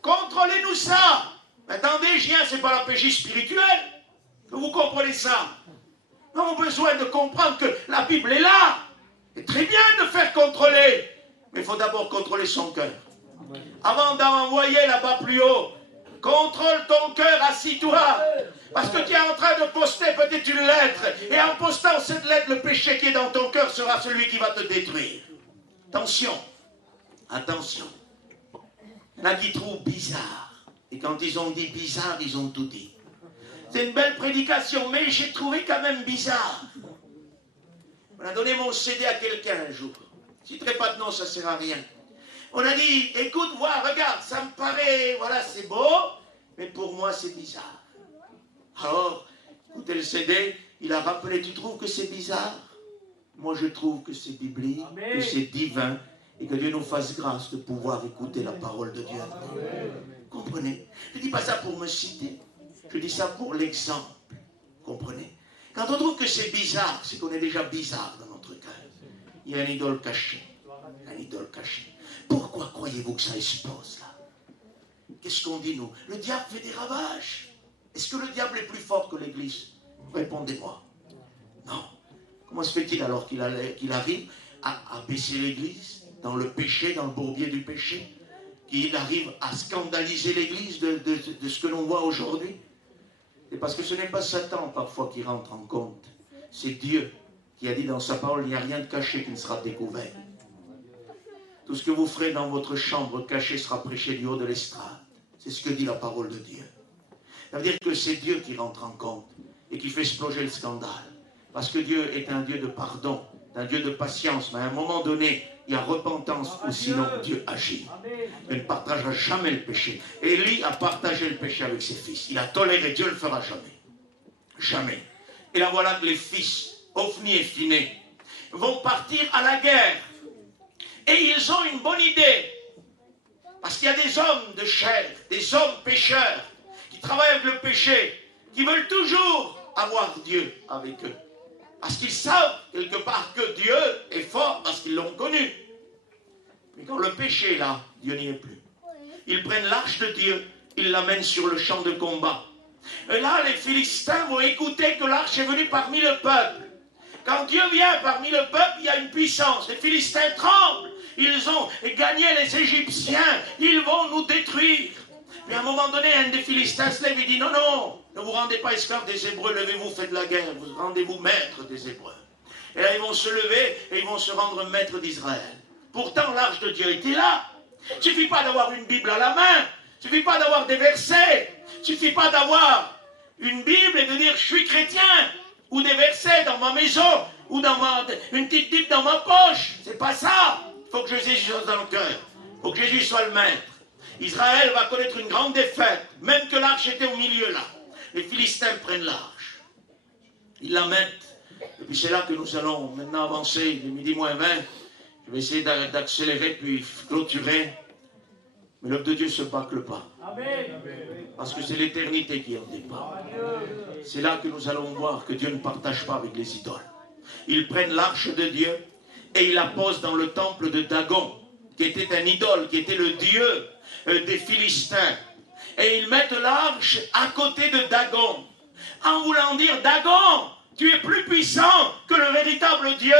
Contrôlez-nous ça. Attendez, Gien, c'est pas la péché spirituelle. Vous comprenez ça? Nous avons besoin de comprendre que la Bible est là. C'est très bien de faire contrôler. Mais il faut d'abord contrôler son cœur. Avant d'envoyer là-bas plus haut, contrôle ton cœur, assis-toi. Parce que tu es en train de poster peut-être une lettre. Et en postant cette lettre, le péché qui est dans ton cœur sera celui qui va te détruire. Attention. Attention. Il y en a qui trouvent bizarre. Et quand ils ont dit bizarre, ils ont tout dit. C'est une belle prédication, mais j'ai trouvé quand même bizarre. On a donné mon CD à quelqu'un un jour. Je ne citerai pas de nom, ça ne sert à rien. On a dit, écoute, vois, regarde, ça me paraît, voilà, c'est beau, mais pour moi, c'est bizarre. Alors, écoutez le CD, il a rappelé, tu trouves que c'est bizarre? Moi, je trouve que c'est biblique, que c'est divin, et que Dieu nous fasse grâce de pouvoir écouter la parole de Dieu. Comprenez? Je ne dis pas ça pour me citer, je dis ça pour l'exemple. Comprenez? Quand on trouve que c'est bizarre, c'est qu'on est déjà bizarre dans notre cœur. Il y a une idole cachée. Une idole cachée. Pourquoi croyez-vous que ça explose là? Qu'est-ce qu'on dit nous? Le diable fait des ravages. Est-ce que le diable est plus fort que l'Église? Répondez-moi. Non. Comment se fait-il alors qu'il arrive à baisser l'Église dans le péché, dans le bourbier du péché? Qu'il arrive à scandaliser l'Église de ce que l'on voit aujourd'hui? C'est parce que ce n'est pas Satan parfois qui rentre en compte. C'est Dieu qui a dit dans sa parole, il n'y a rien de caché qui ne sera découvert. Tout ce que vous ferez dans votre chambre cachée sera prêché du haut de l'estrade. C'est ce que dit la parole de Dieu. Ça veut dire que c'est Dieu qui rentre en compte et qui fait exploser le scandale. Parce que Dieu est un Dieu de pardon, un Dieu de patience. Mais à un moment donné, il y a repentance ou sinon Dieu agit. Il ne partagera jamais le péché. Élie a partagé le péché avec ses fils. Il a toléré, Dieu ne le fera jamais. Jamais. Et là voilà que les fils, Ophni et Phiné, vont partir à la guerre. Et ils ont une bonne idée. Parce qu'il y a des hommes de chair, des hommes pécheurs, qui travaillent avec le péché, qui veulent toujours avoir Dieu avec eux. Parce qu'ils savent quelque part que Dieu est fort, parce qu'ils l'ont connu. Mais quand le péché est là, Dieu n'y est plus. Ils prennent l'arche de Dieu, ils l'amènent sur le champ de combat. Et là, les Philistins vont écouter que l'arche est venue parmi le peuple. Quand Dieu vient parmi le peuple, il y a une puissance. Les Philistins tremblent. Ils ont gagné les Égyptiens. Ils vont nous détruire. Mais à un moment donné, un des Philistins se lève et dit, non, non, ne vous rendez pas esclaves des Hébreux, levez-vous, faites la guerre, vous rendez-vous maître des Hébreux. Et là, ils vont se lever et ils vont se rendre maîtres d'Israël. Pourtant, l'arche de Dieu était là. Il ne suffit pas d'avoir une Bible à la main. Il ne suffit pas d'avoir des versets. Il ne suffit pas d'avoir une Bible et de dire, je suis chrétien. Ou des versets dans ma maison. Ou dans une petite Bible dans ma poche. C'est pas ça. Il faut que Jésus soit dans le cœur. Il faut que Jésus soit le maître. Israël va connaître une grande défaite, même que l'arche était au milieu là. Les Philistins prennent l'arche. Ils la mettent. Et puis c'est là que nous allons maintenant avancer. Il est midi moins 20. Je vais essayer d'accélérer puis clôturer. Mais l'œuvre de Dieu ne se bâcle pas. Parce que c'est l'éternité qui en dépend. C'est là que nous allons voir que Dieu ne partage pas avec les idoles. Ils prennent l'arche de Dieu et ils la posent dans le temple de Dagon, qui était un idole, qui était le dieu des Philistins. Et ils mettent l'arche à côté de Dagon, en voulant dire, Dagon, tu es plus puissant que le véritable Dieu.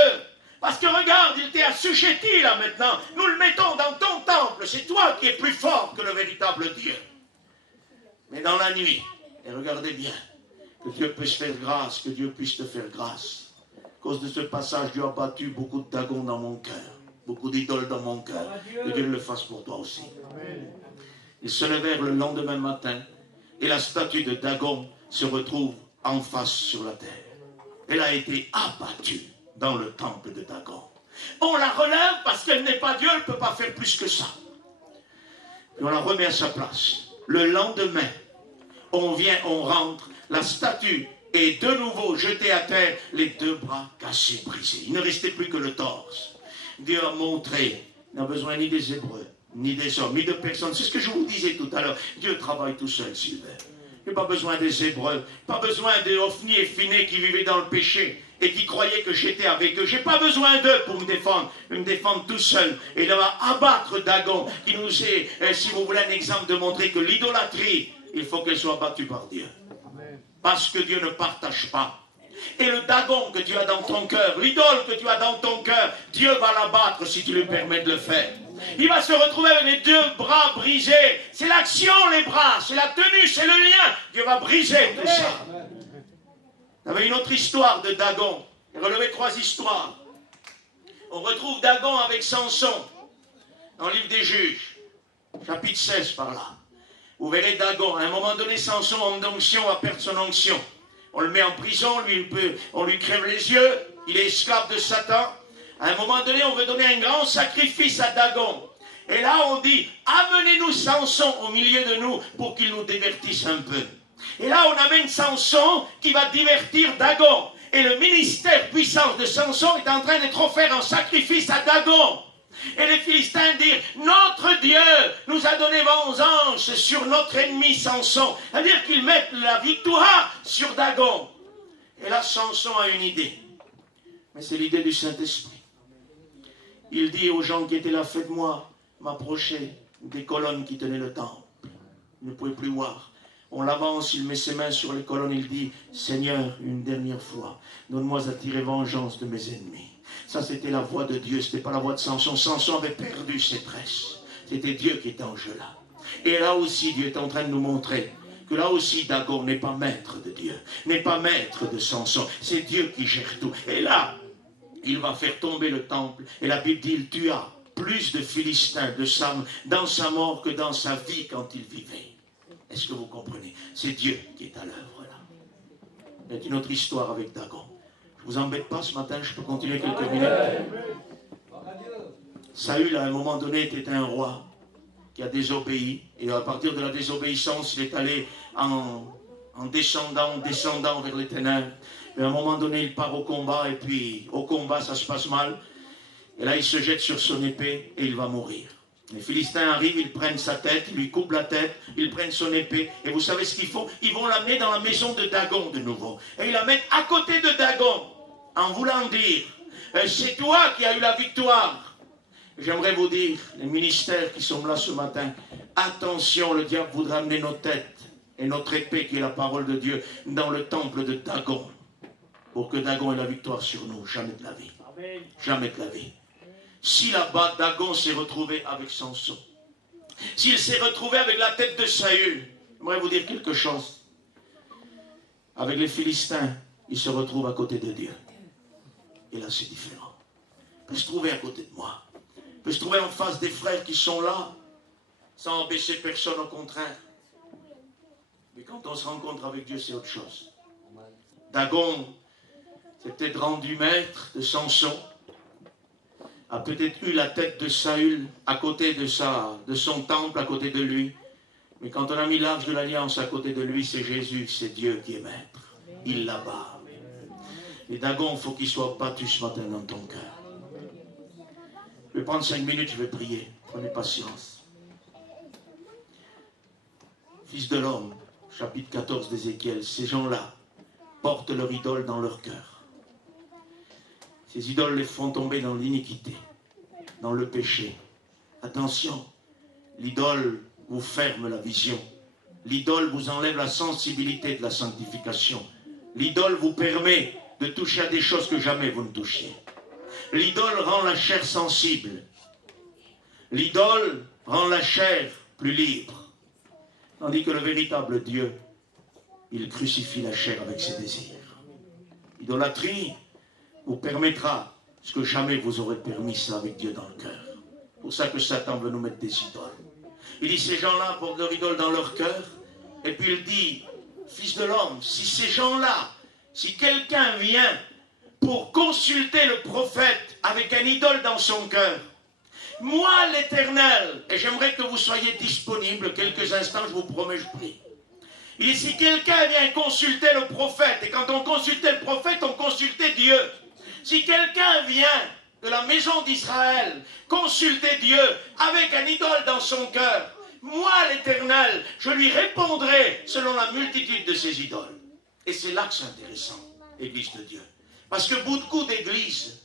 Parce que regarde, il t'est assujetti là maintenant. Nous le mettons dans ton temple. C'est toi qui es plus fort que le véritable Dieu. Mais dans la nuit, et regardez bien, que Dieu puisse faire grâce, que Dieu puisse te faire grâce. À cause de ce passage, Dieu a battu beaucoup de Dagon dans mon cœur. Beaucoup d'idoles dans mon cœur. Que Dieu le fasse pour toi aussi. Ils se levèrent le lendemain matin et la statue de Dagon se retrouve en face sur la terre. Elle a été abattue dans le temple de Dagon. On la relève parce qu'elle n'est pas Dieu, elle ne peut pas faire plus que ça. Et on la remet à sa place. Le lendemain, on vient, on rentre, la statue est de nouveau jetée à terre, les deux bras cassés, brisés. Il ne restait plus que le torse. Dieu a montré, il n'a besoin ni des Hébreux, ni des hommes, ni de personnes. C'est ce que je vous disais tout à l'heure. Dieu travaille tout seul, Sylvain. Il n'a pas besoin des Hébreux, pas besoin de Ophni et Phiné qui vivaient dans le péché et qui croyaient que j'étais avec eux. Je n'ai pas besoin d'eux pour me défendre tout seul. Et il va abattre Dagon, qui nous est, si vous voulez, un exemple de montrer que l'idolâtrie, il faut qu'elle soit battue par Dieu. Parce que Dieu ne partage pas. Et le Dagon que tu as dans ton cœur, l'idole que tu as dans ton cœur, Dieu va l'abattre si tu lui permets de le faire. Il va se retrouver avec les deux bras brisés. C'est l'action, les bras, c'est la tenue, c'est le lien. Dieu va briser tout ça. Il y avait une autre histoire de Dagon. Il relevait 3 histoires. On retrouve Dagon avec Samson dans le livre des Juges, chapitre 16 par là. Vous verrez Dagon. À un moment donné, Samson en onction va perdre son onction. On le met en prison, on lui crève les yeux, il est esclave de Satan. À un moment donné, on veut donner un grand sacrifice à Dagon. Et là, on dit, amenez-nous Samson au milieu de nous pour qu'il nous divertisse un peu. Et là, on amène Samson qui va divertir Dagon. Et le ministère puissance de Samson est en train d'être offert en sacrifice à Dagon. Et les Philistins disent, notre Dieu nous a donné vengeance sur notre ennemi Samson. C'est-à-dire qu'ils mettent la victoire sur Dagon. Et là, Samson a une idée. Mais c'est l'idée du Saint-Esprit. Il dit aux gens qui étaient là, faites-moi m'approcher des colonnes qui tenaient le temple. Il ne pouvait plus voir. On l'avance, il met ses mains sur les colonnes, il dit, Seigneur, une dernière fois, donne-moi à tirer vengeance de mes ennemis. Ça, c'était la voix de Dieu, ce n'était pas la voix de Samson. Samson avait perdu ses tresses. C'était Dieu qui était en jeu là. Et là aussi, Dieu est en train de nous montrer que là aussi, Dagon n'est pas maître de Dieu, n'est pas maître de Samson. C'est Dieu qui gère tout. Et là, il va faire tomber le temple. Et la Bible dit, il tua plus de Philistins dans sa mort que dans sa vie quand il vivait. Est-ce que vous comprenez? C'est Dieu qui est à l'œuvre là. Il y a une autre histoire avec Dagon. Je ne vous embête pas ce matin, je peux continuer quelques minutes. Saül, à un moment donné, était un roi qui a désobéi. Et à partir de la désobéissance, il est allé en descendant vers les ténèbres. Et à un moment donné, il part au combat. Et puis, au combat, ça se passe mal. Et là, il se jette sur son épée et il va mourir. Les Philistins arrivent, ils prennent sa tête, ils lui coupent la tête, ils prennent son épée. Et vous savez ce qu'ils font? Ils vont l'amener dans la maison de Dagon de nouveau. Et ils la mettent à côté de Dagon, en voulant dire, c'est toi qui as eu la victoire. J'aimerais vous dire, les ministères qui sont là ce matin, attention, le diable voudra amener nos têtes et notre épée, qui est la parole de Dieu, dans le temple de Dagon, pour que Dagon ait la victoire sur nous. Jamais de la vie. Jamais de la vie. Si là-bas, Dagon s'est retrouvé avec Samson, s'il s'est retrouvé avec la tête de Saül, j'aimerais vous dire quelque chose. Avec les Philistins, il se retrouve à côté de Dieu. Et là, c'est différent. Il peut se trouver à côté de moi. Il peut se trouver en face des frères qui sont là, sans empêcher personne, au contraire. Mais quand on se rencontre avec Dieu, c'est autre chose. Dagon s'est peut-être rendu maître de Samson, a peut-être eu la tête de Saül à côté de son temple, à côté de lui. Mais quand on a mis l'arche de l'alliance à côté de lui, c'est Jésus, c'est Dieu qui est maître. Il la bat. Et Dagon, il faut qu'il soit battu ce matin dans ton cœur. Je vais prendre 5 minutes, je vais prier. Prenez patience. Fils de l'homme, chapitre 14 d'Ézéchiel, ces gens-là portent leur idole dans leur cœur. Ces idoles les font tomber dans l'iniquité, dans le péché. Attention, l'idole vous ferme la vision. L'idole vous enlève la sensibilité de la sanctification. L'idole vous permet de toucher à des choses que jamais vous ne touchiez. L'idole rend la chair sensible. L'idole rend la chair plus libre. Tandis que le véritable Dieu, il crucifie la chair avec ses désirs. L'idolâtrie vous permettra ce que jamais vous aurez permis ça avec Dieu dans le cœur. C'est pour ça que Satan veut nous mettre des idoles. Il dit, ces gens-là portent leur idole dans leur cœur. Et puis il dit, fils de l'homme, si ces gens-là, si quelqu'un vient pour consulter le prophète avec un idole dans son cœur, moi l'Éternel, et j'aimerais que vous soyez disponibles quelques instants, je vous promets, je prie. Il dit, si quelqu'un vient consulter le prophète, et quand on consultait le prophète, on consultait Dieu. Si quelqu'un vient de la maison d'Israël consulter Dieu avec un idole dans son cœur, moi l'Éternel, je lui répondrai selon la multitude de ses idoles. Et c'est là que c'est intéressant, l'Église de Dieu. Parce que beaucoup d'églises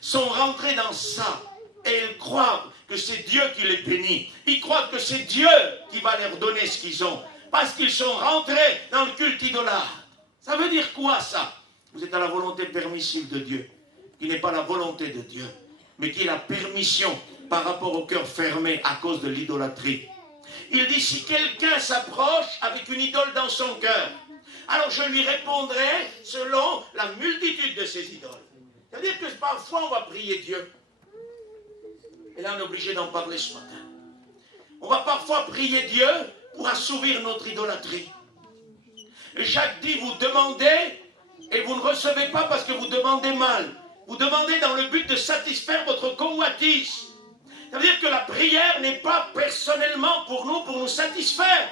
sont rentrées dans ça et elles croient que c'est Dieu qui les bénit. Ils croient que c'est Dieu qui va leur donner ce qu'ils ont. Parce qu'ils sont rentrés dans le culte idolâtre. Ça veut dire quoi ça? Vous êtes à la volonté permissive de Dieu, qui n'est pas la volonté de Dieu, mais qui est la permission par rapport au cœur fermé à cause de l'idolâtrie. Il dit, si quelqu'un s'approche avec une idole dans son cœur, alors je lui répondrai selon la multitude de ses idoles. C'est-à-dire que parfois on va prier Dieu. Et là on est obligé d'en parler ce matin. On va parfois prier Dieu pour assouvir notre idolâtrie. Et Jacques dit, vous demandez et vous ne recevez pas parce que vous demandez mal. Vous demandez dans le but de satisfaire votre convoitise. Ça veut dire que la prière n'est pas personnellement pour nous satisfaire.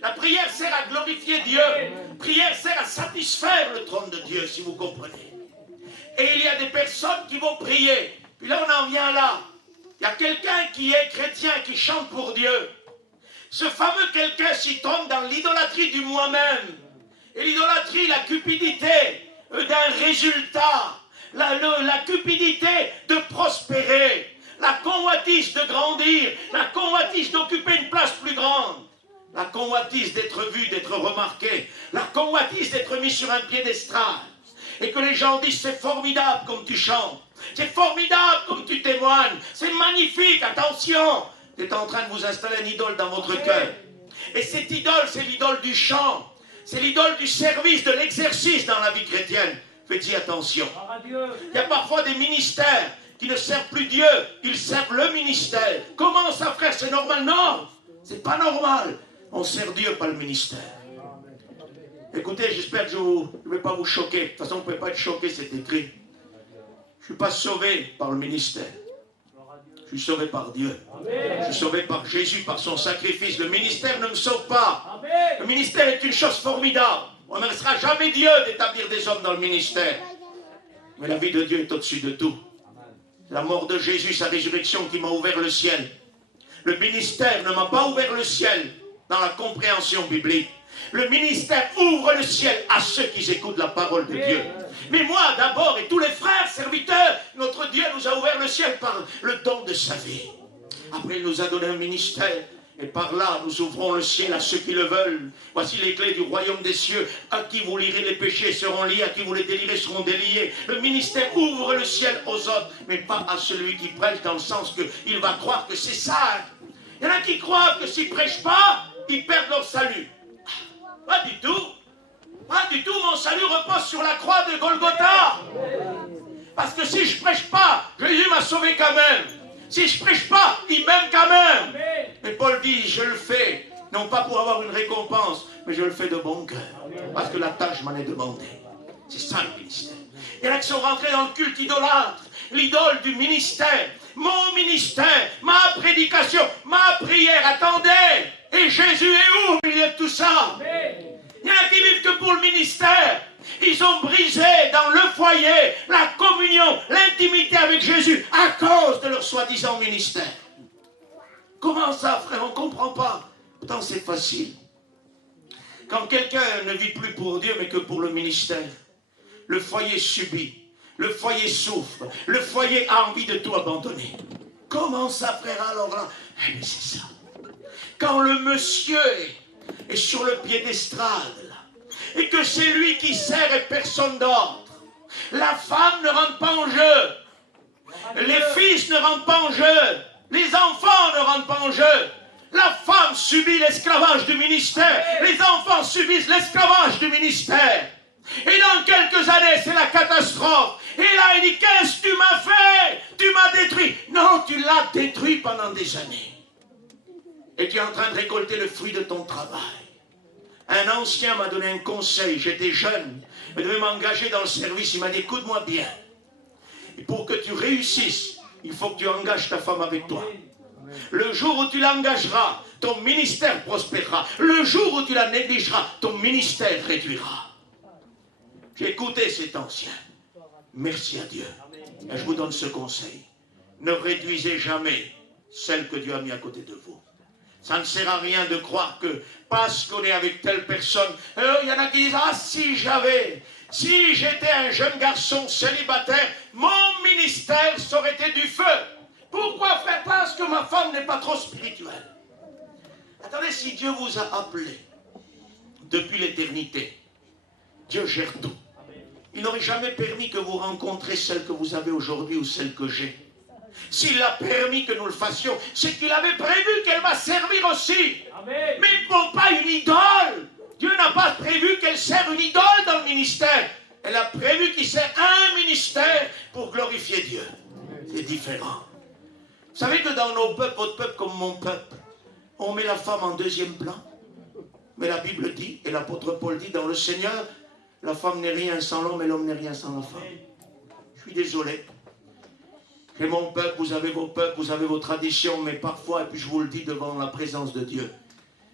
La prière sert à glorifier Dieu. La prière sert à satisfaire le trône de Dieu, si vous comprenez. Et il y a des personnes qui vont prier. Puis là, on en vient là. Il y a quelqu'un qui est chrétien, qui chante pour Dieu. Ce fameux quelqu'un s'y tombe dans l'idolâtrie du moi-même. Et l'idolâtrie, la cupidité, d'un résultat, la cupidité de prospérer, la convoitise de grandir, la convoitise d'occuper une place plus grande, la convoitise d'être vu, d'être remarqué, la convoitise d'être mis sur un piédestal, et que les gens disent c'est formidable comme tu chantes, c'est formidable comme tu témoignes, c'est magnifique, attention, tu es en train de vous installer une idole dans votre cœur. Et cette idole, c'est l'idole du chant, c'est l'idole du service, de l'exercice dans la vie chrétienne. Faites-y attention. Il y a parfois des ministères qui ne servent plus Dieu, ils servent le ministère. Comment ça, frère, c'est normal? Non, c'est pas normal. On sert Dieu, pas le ministère. Écoutez, j'espère que je ne vais pas vous choquer. De toute façon, vous ne pouvez pas être choqué, c'est écrit. Je ne suis pas sauvé par le ministère. Je suis sauvé par Dieu. Je suis sauvé par Jésus, par son sacrifice. Le ministère ne me sauve pas. Le ministère est une chose formidable. On ne sera jamais Dieu d'établir des hommes dans le ministère. Mais la vie de Dieu est au-dessus de tout. La mort de Jésus, sa résurrection qui m'a ouvert le ciel. Le ministère ne m'a pas ouvert le ciel dans la compréhension biblique. Le ministère ouvre le ciel à ceux qui écoutent la parole de Dieu. Mais moi d'abord et tous les frères serviteurs, notre Dieu nous a ouvert le ciel par le don de sa vie. Après il nous a donné un ministère. Et par là, nous ouvrons le ciel à ceux qui le veulent. Voici les clés du royaume des cieux. À qui vous lirez les péchés seront liés, à qui vous les délirez seront déliés. Le ministère ouvre le ciel aux autres, mais pas à celui qui prêche, dans le sens qu'il va croire que c'est ça. Il y en a qui croient que s'ils ne prêchent pas, ils perdent leur salut. Pas du tout. Pas du tout. Mon salut repose sur la croix de Golgotha. Parce que si je ne prêche pas, Jésus m'a sauvé quand même. Si je ne prêche pas, il m'aime quand même. Mais Paul dit, je le fais, non pas pour avoir une récompense, mais je le fais de bon cœur. Parce que la tâche m'en est demandée. C'est ça le ministère. Il y en a qui sont rentrés dans le culte idolâtre, l'idole du ministère. Mon ministère, ma prédication, ma prière, attendez. Et Jésus est où au milieu de tout ça? Il y en a qui vivent que pour le ministère. Ils ont brisé dans le foyer la communion, l'intimité avec Jésus à cause de leur soi-disant ministère. Comment ça, frère? On ne comprend pas. Pourtant, c'est facile. Quand quelqu'un ne vit plus pour Dieu, mais que pour le ministère, le foyer subit, le foyer souffre, le foyer a envie de tout abandonner. Comment ça, frère, alors là? Eh bien, c'est ça. Quand le monsieur est sur le piédestal, et que c'est lui qui sert et personne d'autre, la femme ne rentre pas en jeu, les fils ne rentrent pas en jeu, les enfants ne rentrent pas en jeu. La femme subit l'esclavage du ministère, les enfants subissent l'esclavage du ministère. Et dans quelques années, c'est la catastrophe. Et là, il dit, qu'est-ce que tu m'as fait? Tu m'as détruit. Non, tu l'as détruit pendant des années. Et tu es en train de récolter le fruit de ton travail. Un ancien m'a donné un conseil, j'étais jeune, je devais m'engager dans le service, il m'a dit, écoute-moi bien. Et pour que tu réussisses, il faut que tu engages ta femme avec toi. Le jour où tu l'engageras, ton ministère prospérera. Le jour où tu la négligeras, ton ministère réduira. J'ai écouté cet ancien. Merci à Dieu. Et je vous donne ce conseil. Ne réduisez jamais celle que Dieu a mis à côté de vous. Ça ne sert à rien de croire que parce qu'on est avec telle personne, il y en a qui disent, ah si j'étais un jeune garçon célibataire, mon ministère ça aurait été du feu. Pourquoi, frère? Parce que ma femme n'est pas trop spirituelle. Attendez, si Dieu vous a appelé depuis l'éternité, Dieu gère tout. Il n'aurait jamais permis que vous rencontriez celle que vous avez aujourd'hui ou celle que j'ai. S'il a permis que nous le fassions, c'est qu'il avait prévu qu'elle va servir aussi. Amen. Mais bon, pas une idole. Dieu n'a pas prévu qu'elle serve une idole dans le ministère. Elle a prévu qu'il sert un ministère pour glorifier Dieu. C'est différent. Vous savez que dans nos peuples, votre peuple comme mon peuple, on met la femme en deuxième plan. Mais la Bible dit, et l'apôtre Paul dit, dans le Seigneur, la femme n'est rien sans l'homme et l'homme n'est rien sans la femme. Je suis désolé. Et mon peuple, vous avez vos peuples, vous avez vos traditions, mais parfois, et puis je vous le dis devant la présence de Dieu,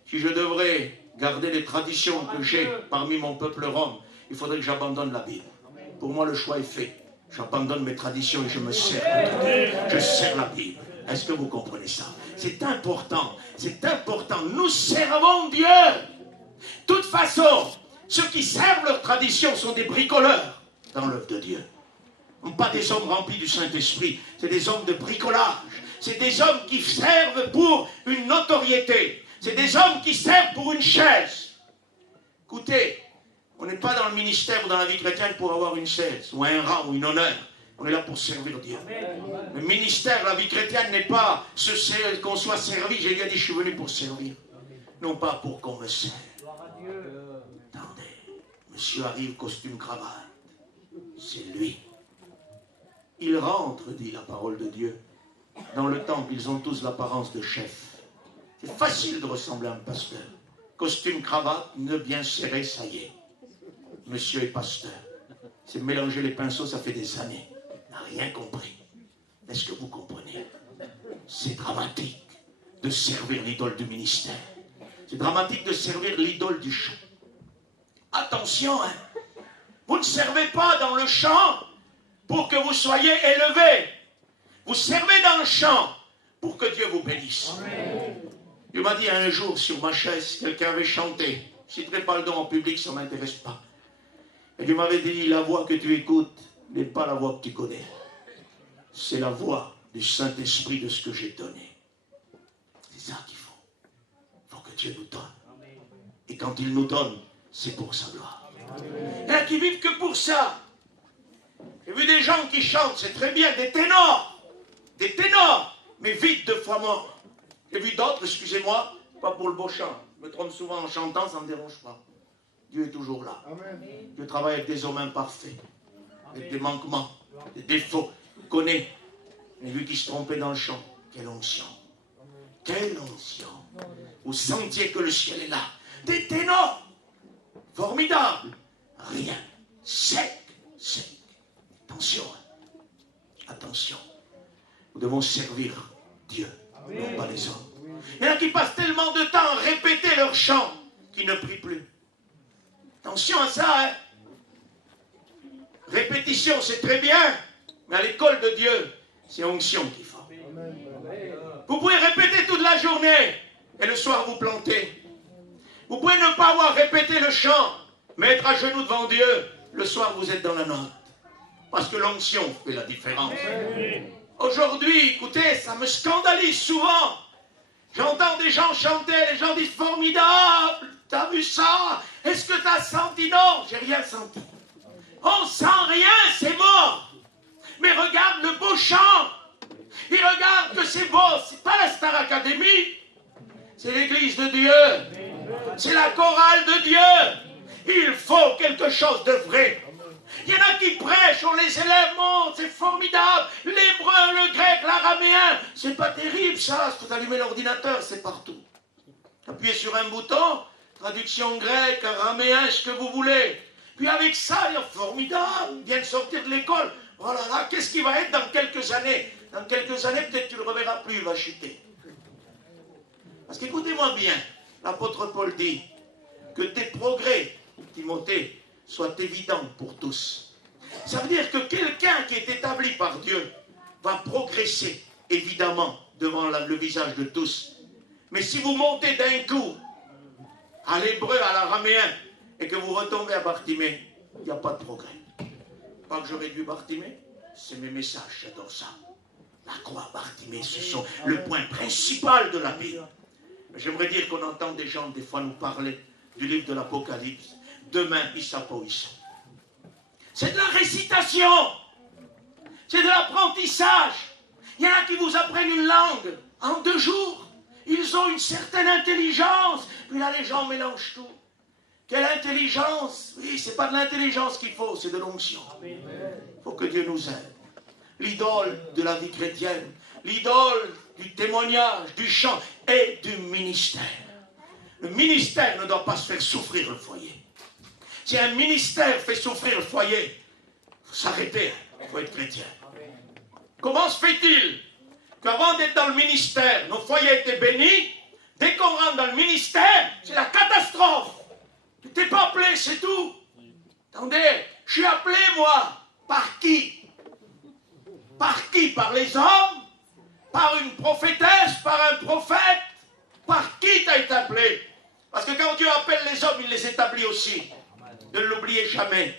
si je devrais garder les traditions que j'ai parmi mon peuple rome, il faudrait que j'abandonne la Bible. Pour moi, le choix est fait. J'abandonne mes traditions et je me sers de Dieu. Je sers la Bible. Est-ce que vous comprenez ça? C'est important. C'est important. Nous servons Dieu. De toute façon, ceux qui servent leur tradition sont des bricoleurs. dans l'œuvre de Dieu. Pas des hommes remplis du Saint-Esprit, c'est des hommes de bricolage. C'est des hommes qui servent pour une notoriété. C'est des hommes qui servent pour une chaise. Écoutez, on n'est pas dans le ministère ou dans la vie chrétienne pour avoir une chaise, ou un rang, ou une honneur. On est là pour servir Dieu. Le ministère, la vie chrétienne n'est pas qu'on soit servi. J'ai déjà dit, je suis venu pour servir. Non pas pour qu'on me serve. Attendez, monsieur arrive, costume, cravate. C'est lui. Il rentre, dit la parole de Dieu. Dans le temple, ils ont tous l'apparence de chef. C'est facile de ressembler à un pasteur. Costume, cravate, nœud bien serré, ça y est. Monsieur est pasteur. C'est mélanger les pinceaux, ça fait des années. Il n'a rien compris. Est-ce que vous comprenez? C'est dramatique de servir l'idole du ministère. C'est dramatique de servir l'idole du chant. Attention, hein. Vous ne servez pas dans le chant pour que vous soyez élevés. Vous servez dans le chant pour que Dieu vous bénisse. Amen. Dieu m'a dit un jour sur ma chaise, quelqu'un avait chanté. Je ne citerai pas le nom en public, ça ne m'intéresse pas. Et Dieu m'avait dit, la voix que tu écoutes n'est pas la voix que tu connais. C'est la voix du Saint-Esprit de ce que j'ai donné. C'est ça qu'il faut. Il faut que Dieu nous donne. Et quand il nous donne, c'est pour sa gloire. Il y en a qui vivent que pour ça. J'ai vu des gens qui chantent, c'est très bien, des ténors, mais vite 2 fois morts. J'ai vu d'autres, excusez-moi, pas pour le beau chant. Je me trompe souvent en chantant, ça ne me dérange pas. Dieu est toujours là. Amen. Dieu travaille avec des hommes imparfaits, avec des manquements, des défauts. Il connaît. Mais lui qui se trompait dans le chant, quelle onction. Quelle onction. Vous sentiez que le ciel est là. Des ténors, formidables. Rien. Sec. Attention. Attention. Nous devons servir Dieu, non pas les hommes. Il y en a qui passent tellement de temps à répéter leur chant qu'ils ne prient plus. Attention à ça, hein. Répétition, c'est très bien, mais à l'école de Dieu, c'est onction qu'il faut. Vous pouvez répéter toute la journée et le soir vous planter. Vous pouvez ne pas avoir répété le chant, mais être à genoux devant Dieu. Le soir, vous êtes dans la note. Parce que l'onction fait la différence. Aujourd'hui, écoutez, ça me scandalise souvent. J'entends des gens chanter, les gens disent formidable, t'as vu ça? Est-ce que t'as senti? Non, j'ai rien senti. On sent rien, c'est mort. Mais regarde le beau chant. Il regarde que c'est beau. C'est pas la Star Academy. C'est l'église de Dieu. C'est la chorale de Dieu. Il faut quelque chose de vrai. Il y en a qui prêchent, on les élève, c'est formidable. L'hébreu, le grec, l'araméen, c'est pas terrible ça. Il faut allumer l'ordinateur, c'est partout. Appuyez sur un bouton, traduction grecque, araméen, ce que vous voulez. Puis avec ça, il est formidable, il vient de sortir de l'école. Oh là là, qu'est-ce qu'il va être dans quelques années? Dans quelques années, peut-être tu ne le reverras plus, il va chuter. Parce qu'écoutez-moi bien, l'apôtre Paul dit que tes progrès, Timothée, soient évidents pour tous. Ça veut dire que quelqu'un qui est établi par Dieu va progresser, évidemment, devant le visage de tous. Mais si vous montez d'un coup à l'hébreu, à l'araméen, et que vous retombez à Bartimée, il n'y a pas de progrès. Pas que je réduis Bartimée, c'est mes messages, j'adore ça. La croix, Bartimée, ce sont le point principal de la Bible. J'aimerais dire qu'on entend des gens, des fois, nous parler du livre de l'Apocalypse. Demain, ils savent pas où ils sont. C'est de la récitation. C'est de l'apprentissage. Il y en a qui vous apprennent une langue en 2 jours. Ils ont une certaine intelligence. Puis là, les gens mélangent tout. Quelle intelligence? Oui, c'est pas de l'intelligence qu'il faut, c'est de l'onction. Il faut que Dieu nous aide. L'idole de la vie chrétienne, l'idole du témoignage, du chant et du ministère. Le ministère ne doit pas se faire souffrir le foyer. Si un ministère fait souffrir le foyer, il faut s'arrêter, il faut être chrétien. Comment se fait-il qu'avant d'être dans le ministère, nos foyers étaient bénis? Dès qu'on rentre dans le ministère, c'est la catastrophe. Tu t'es pas appelé, c'est tout. Attendez, je suis appelé, moi. Par qui? Par qui? Par les hommes? Par une prophétesse? Par un prophète? Par qui t'as été appelé? Parce que quand Dieu appelle les hommes, il les établit aussi. Ne l'oubliez jamais.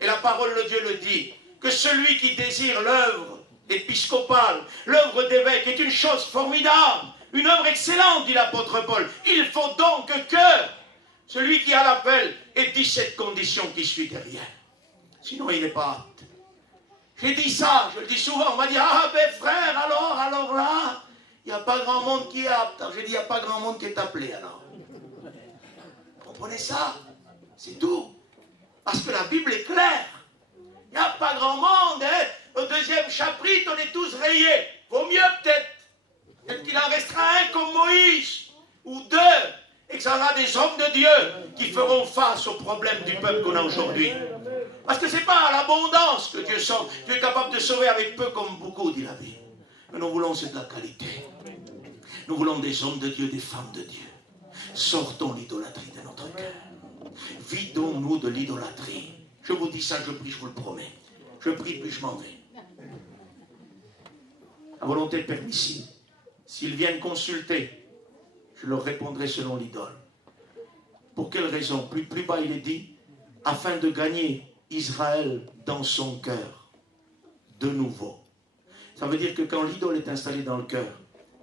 et la parole de Dieu le dit, que celui qui désire l'œuvre épiscopale, l'œuvre d'évêque est une chose formidable, une œuvre excellente, dit l'apôtre Paul. Il faut donc que celui qui a l'appel ait 17 conditions qui suivent derrière. Sinon, il n'est pas apte. J'ai dit ça, je le dis souvent, on m'a dit, ah ben frère, alors là, il n'y a pas grand monde qui est apte. J'ai dit, il n'y a pas grand monde qui est appelé alors. Comprenez ça? C'est tout. Parce que la Bible est claire. Il n'y a pas grand monde, hein. Au 2e chapitre, on est tous rayés. Vaut mieux peut-être. Peut-être qu'il en restera un comme Moïse, ou 2, et que ça sera des hommes de Dieu qui feront face aux problèmes du peuple qu'on a aujourd'hui. Parce que ce n'est pas à l'abondance que Dieu sauve. Dieu est capable de sauver avec peu comme beaucoup, dit la Bible. Mais nous voulons, c'est de la qualité. Nous voulons des hommes de Dieu, des femmes de Dieu. Sortons l'idolâtrie de notre cœur. Vidons-nous de l'idolâtrie. Je vous dis ça, je prie, je vous le promets. Je prie, puis je m'en vais. La volonté permissive. S'ils viennent consulter, je leur répondrai selon l'idole. Pour quelle raison? Plus bas, il est dit, afin de gagner Israël dans son cœur, de nouveau. Ça veut dire que quand l'idole est installée dans le cœur,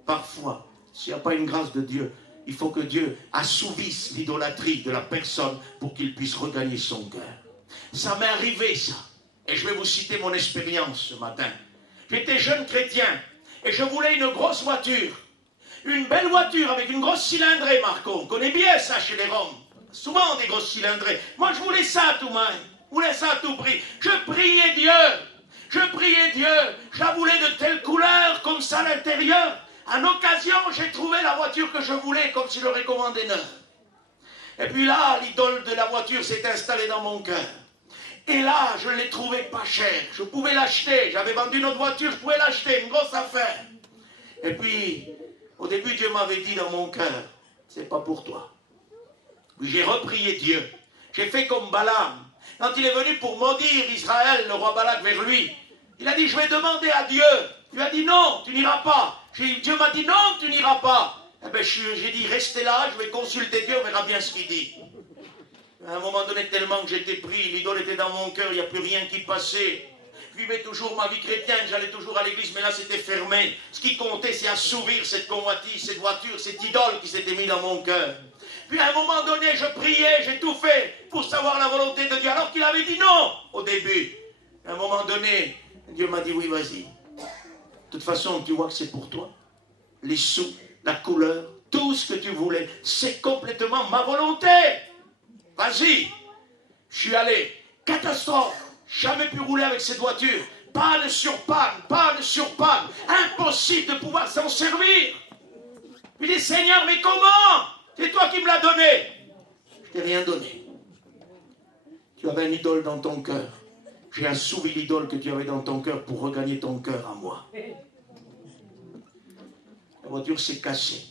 parfois, s'il n'y a pas une grâce de Dieu, il faut que Dieu assouvisse l'idolâtrie de la personne pour qu'il puisse regagner son cœur. Ça m'est arrivé, ça. Et je vais vous citer mon expérience ce matin. J'étais jeune chrétien et je voulais une grosse voiture. Une belle voiture avec une grosse cylindrée, Marco. On connaît bien ça chez les Roms. Souvent des grosses cylindrées. Moi, je voulais ça à tout main. Je voulais ça à tout prix. Je priais Dieu. Je priais Dieu. Je la voulais de telle couleur, comme ça à l'intérieur. En occasion, j'ai trouvé la voiture que je voulais, comme si je l'aurais commandé neuf. Et puis là, l'idole de la voiture s'est installée dans mon cœur. Et là, je l'ai trouvée pas chère. Je pouvais l'acheter. J'avais vendu une autre voiture, je pouvais l'acheter. Une grosse affaire. Et puis, au début, Dieu m'avait dit dans mon cœur, c'est pas pour toi. Puis j'ai reprié Dieu. J'ai fait comme Balaam. Quand il est venu pour maudire Israël, le roi Balak vers lui, il a dit, je vais demander à Dieu. Il lui a dit, non, tu n'iras pas. Dieu m'a dit, non, tu n'iras pas. Eh bien, j'ai dit, restez là, je vais consulter Dieu, on verra bien ce qu'il dit. À un moment donné, tellement que j'étais pris, l'idole était dans mon cœur, il n'y a plus rien qui passait. Je vivais toujours ma vie chrétienne, j'allais toujours à l'église, mais là c'était fermé. Ce qui comptait, c'est assouvir cette convoitise, cette voiture, cette idole qui s'était mise dans mon cœur. Puis à un moment donné, je priais, j'ai tout fait pour savoir la volonté de Dieu, alors qu'il avait dit non au début. À un moment donné, Dieu m'a dit, oui, vas-y. De toute façon, tu vois que c'est pour toi. Les sous, la couleur, tout ce que tu voulais, c'est complètement ma volonté. Vas-y. Je suis allé. Catastrophe. Jamais pu rouler avec cette voiture. Panne sur panne, panne sur panne. Impossible de pouvoir s'en servir. Il dit, Seigneur, mais comment? C'est toi qui me l'as donné. Je t'ai rien donné. Tu avais une idole dans ton cœur. J'ai assouvi l'idole que tu avais dans ton cœur pour regagner ton cœur à moi. La voiture s'est cassée.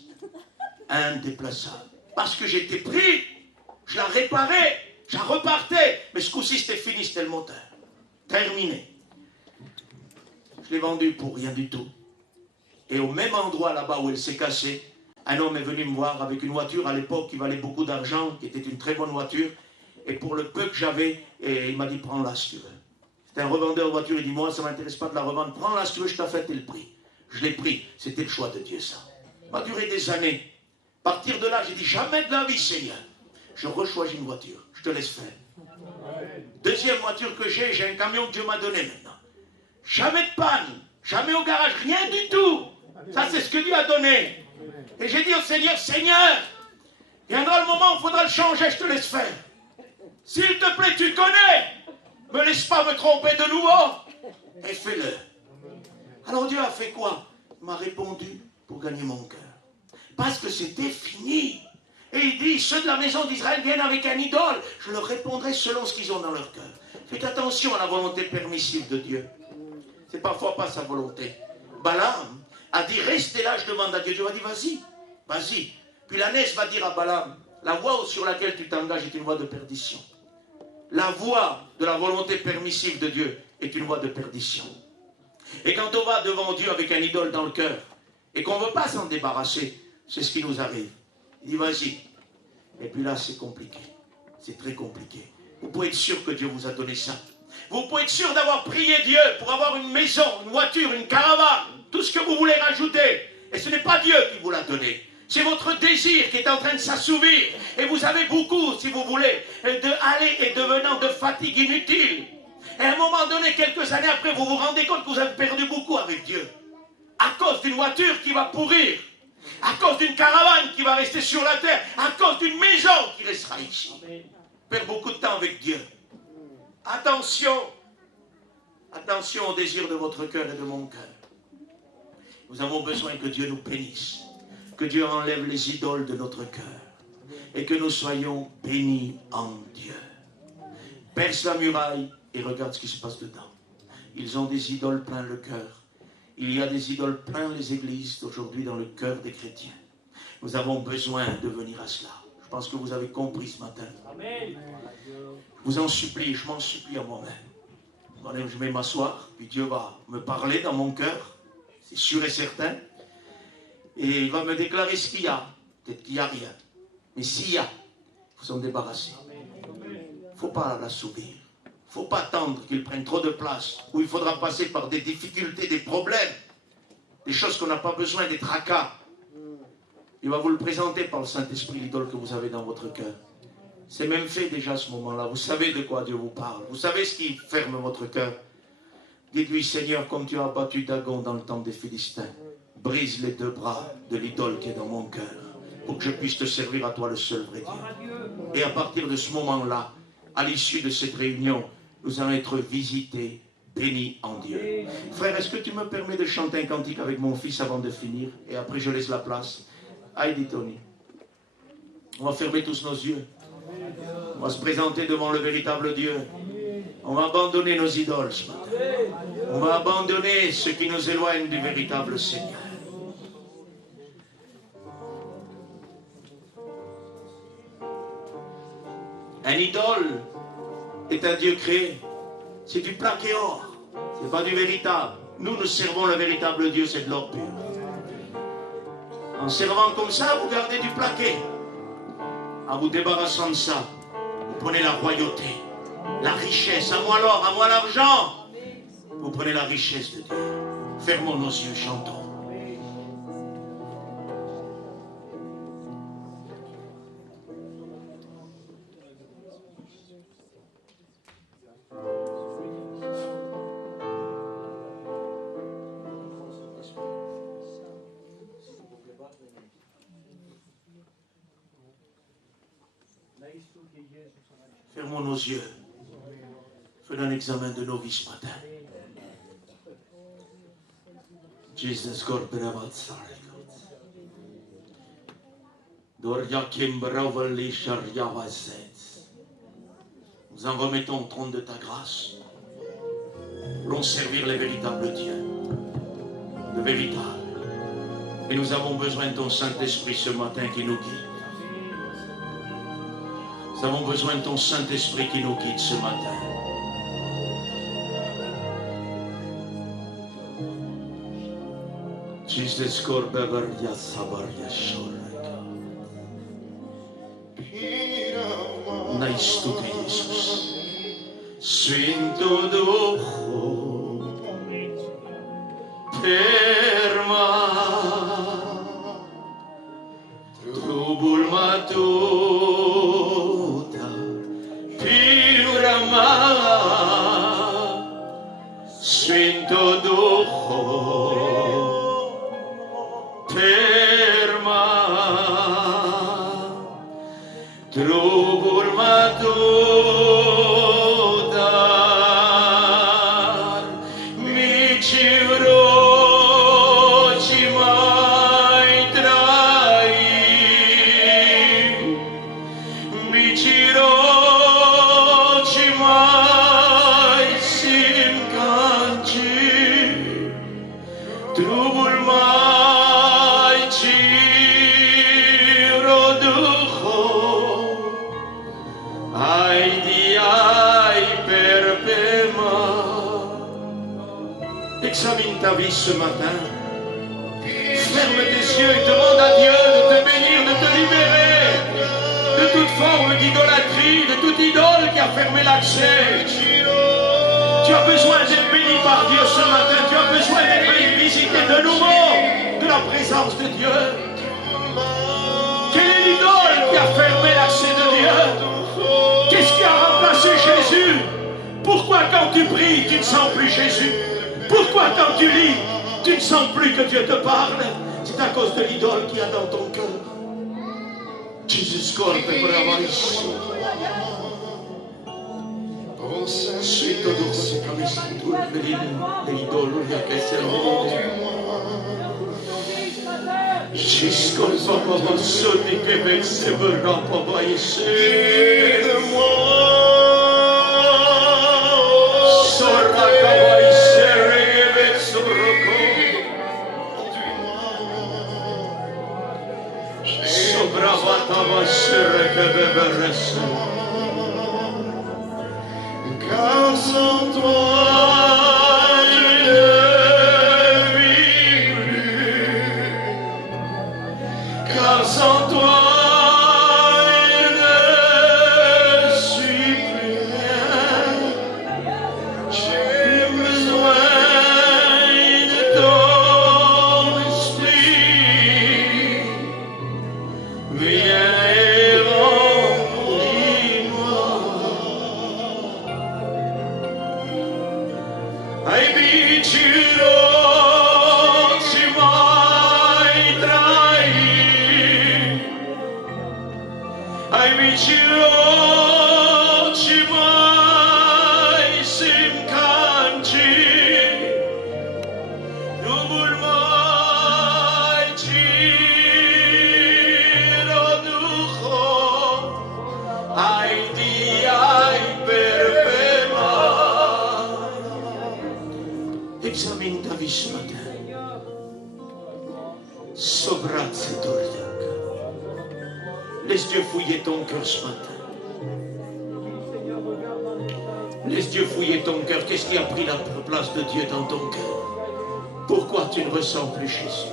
Indéplaçable. Parce que j'étais pris. Je la réparais. Je la repartais. Mais ce coup-ci, c'était fini, c'était le moteur. Terminé. Je l'ai vendue pour rien du tout. Et au même endroit là-bas où elle s'est cassée, un homme est venu me voir avec une voiture à l'époque qui valait beaucoup d'argent, qui était une très bonne voiture. Et pour le peu que j'avais, il m'a dit, prends-la si tu veux. C'était un revendeur de voiture, il dit, moi, ça ne m'intéresse pas de la revendre. Prends-la si tu veux, je t'affecte le prix. Je l'ai pris. C'était le choix de Dieu, ça. Ça m'a duré des années. À partir de là, j'ai dit, jamais de la vie, Seigneur. Je rechoisis une voiture. Je te laisse faire. Deuxième voiture que j'ai un camion que Dieu m'a donné maintenant. Jamais de panne. Jamais au garage. Rien du tout. Ça, c'est ce que Dieu a donné. Et j'ai dit au Seigneur, Seigneur, viendra le moment où il faudra le changer, je te laisse faire. S'il te plaît, tu connais. Me laisse pas me tromper de nouveau. Et fais-le. Alors Dieu a fait quoi? Il m'a répondu pour gagner mon cœur. Parce que c'était fini. Et il dit, ceux de la maison d'Israël viennent avec un idole. Je leur répondrai selon ce qu'ils ont dans leur cœur. Faites attention à la volonté permissive de Dieu. C'est parfois pas sa volonté. Balaam a dit, restez là, je demande à Dieu. Dieu va dire, vas-y, vas-y. Puis l'ânesse va dire à Balaam, la voie sur laquelle tu t'engages est une voie de perdition. La voie de la volonté permissive de Dieu est une voie de perdition. Et quand on va devant Dieu avec un idole dans le cœur, et qu'on ne veut pas s'en débarrasser, c'est ce qui nous arrive. Il dit, vas-y. Et puis là, c'est compliqué. C'est très compliqué. Vous pouvez être sûr que Dieu vous a donné ça. Vous pouvez être sûr d'avoir prié Dieu pour avoir une maison, une voiture, une caravane, tout ce que vous voulez rajouter. Et ce n'est pas Dieu qui vous l'a donné. C'est votre désir qui est en train de s'assouvir. Et vous avez beaucoup, si vous voulez, d'aller et de venant de fatigue inutile. Et à un moment donné, quelques années après, vous vous rendez compte que vous avez perdu beaucoup avec Dieu. À cause d'une voiture qui va pourrir. À cause d'une caravane qui va rester sur la terre. À cause d'une maison qui restera ici. Perd beaucoup de temps avec Dieu. Attention. Attention au désir de votre cœur et de mon cœur. Nous avons besoin que Dieu nous bénisse. Que Dieu enlève les idoles de notre cœur. Et que nous soyons bénis en Dieu. Perce la muraille et regarde ce qui se passe dedans. Ils ont des idoles plein le cœur. Il y a des idoles plein les églises aujourd'hui dans le cœur des chrétiens. Nous avons besoin de venir à cela. Je pense que vous avez compris ce matin. Amen. Je vous en supplie, je m'en supplie à moi-même. Je vais m'asseoir, puis Dieu va me parler dans mon cœur, c'est sûr et certain. Et il va me déclarer ce qu'il y a. Peut-être qu'il n'y a rien. Mais s'il y a, il faut s'en débarrasser. Il ne faut pas l'assouvir. Il ne faut pas attendre qu'il prenne trop de place, où il faudra passer par des difficultés, des problèmes, des choses qu'on n'a pas besoin, des tracas. Il va vous le présenter par le Saint-Esprit, l'idole que vous avez dans votre cœur. C'est même fait déjà à ce moment-là. Vous savez de quoi Dieu vous parle. Vous savez ce qui ferme votre cœur. Dites-lui, Seigneur, comme tu as abattu Dagon dans le temple des Philistins, brise les deux bras de l'idole qui est dans mon cœur, pour que je puisse te servir à toi le seul vrai Dieu. Et à partir de ce moment-là, à l'issue de cette réunion, nous allons être visités, bénis en Dieu. Frère, est-ce que tu me permets de chanter un cantique avec mon fils avant de finir? Et après, je laisse la place. Heidi Tony. On va fermer tous nos yeux. On va se présenter devant le véritable Dieu. On va abandonner nos idoles ce matin. On va abandonner ce qui nous éloigne du véritable Seigneur. Un idole est un Dieu créé. C'est du plaqué or. Ce n'est pas du véritable. Nous servons le véritable Dieu, c'est de l'or pur. En servant comme ça, vous gardez du plaqué. En vous débarrassant de ça, vous prenez la royauté, la richesse. À moi l'or, à moi l'argent. Vous prenez la richesse de Dieu. Fermons nos yeux, chantons. Fermons nos yeux. Faisons un examen de nos vies ce matin. Jesus God nous en remettons au trône de ta grâce. Voulons servir les véritables dieux. Le véritable. Et nous avons besoin de ton Saint-Esprit ce matin qui nous guide. Nous avons besoin de ton Saint-Esprit qui nous guide ce matin. Jesus Korbeverya Sabarya Shoreka. Naistuke Jesus. Svinto Duho Perma Trubul Matuta Pirama Svinto Duho Perma Trubul Matuta Mi Civro Ci mai trai Mi Ciro Ci mai Simcanci Trubul mai Ciro Duho Ai di ai perpema. Examine ta vie ce matin. Ferme tes yeux et demande à Dieu de te bénir, de te libérer de toute forme d'idolâtrie, de toute idole qui a fermé l'accès. Tu as besoin d'être béni par Dieu ce matin. Tu as besoin d'être visité de nouveau de la présence de Dieu. Quelle est l'idole qui a fermé l'accès de Dieu? Qu'est-ce qui a remplacé Jésus? Pourquoi quand tu pries, tu ne sens plus Jésus? Pourquoi quand tu lis, tu ne sens plus que Dieu te parle? C'est à cause de l'idole qu'il y a dans ton cœur. Jesus corpe bravissimo. Sento dolce camisito l'idolo che serve. Jesus corpe bassoni che vesse verrà papa essere. Sorra cava essere che vesse rocco. Sobravata va essere che beveresse. Car sans toi je ne vis plus. Car sans toi je ne suis plus rien. J'ai besoin de ton esprit. Viens et remplis-moi. I beat you, Lord, tu m'as trahi. I beat you, Lord, tu m'as sincanti. Nubul mai tiro duho. Ai di ai perpema. Examine ta vie ce matin. Sobrazze Tordiac. Laisse Dieu fouiller ton cœur ce matin. Laisse Dieu fouiller ton cœur. Qu'est-ce qui a pris la place de Dieu dans ton cœur? Pourquoi tu ne ressens plus Jésus?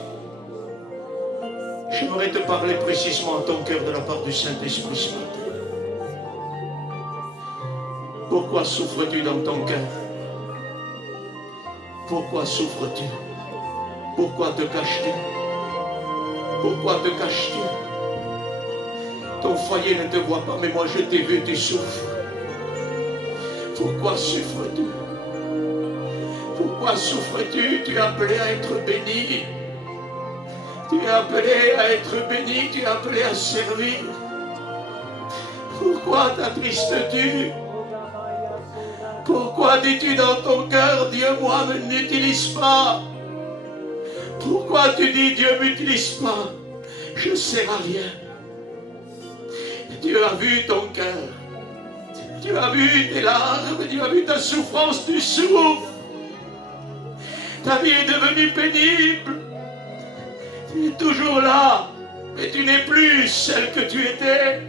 J'aimerais te parler précisément à ton cœur de la part du Saint-Esprit ce matin. Pourquoi souffres-tu dans ton cœur? Pourquoi souffres-tu? Pourquoi te caches-tu? Pourquoi te caches-tu? Ton foyer ne te voit pas, mais moi je t'ai vu, tu souffres. Pourquoi souffres-tu? Pourquoi souffres-tu? Tu es appelé à être béni. Tu es appelé à être béni, tu es appelé à servir. Pourquoi t'attristes-tu? Pourquoi dis-tu dans ton cœur, Dieu, moi, ne m'utilise pas? Pourquoi tu dis, Dieu, ne m'utilise pas? Je ne sers à rien. Dieu a vu ton cœur. Dieu a vu tes larmes. Dieu a vu ta souffrance, tu souffres. Ta vie est devenue pénible. Tu es toujours là, mais tu n'es plus celle que tu étais.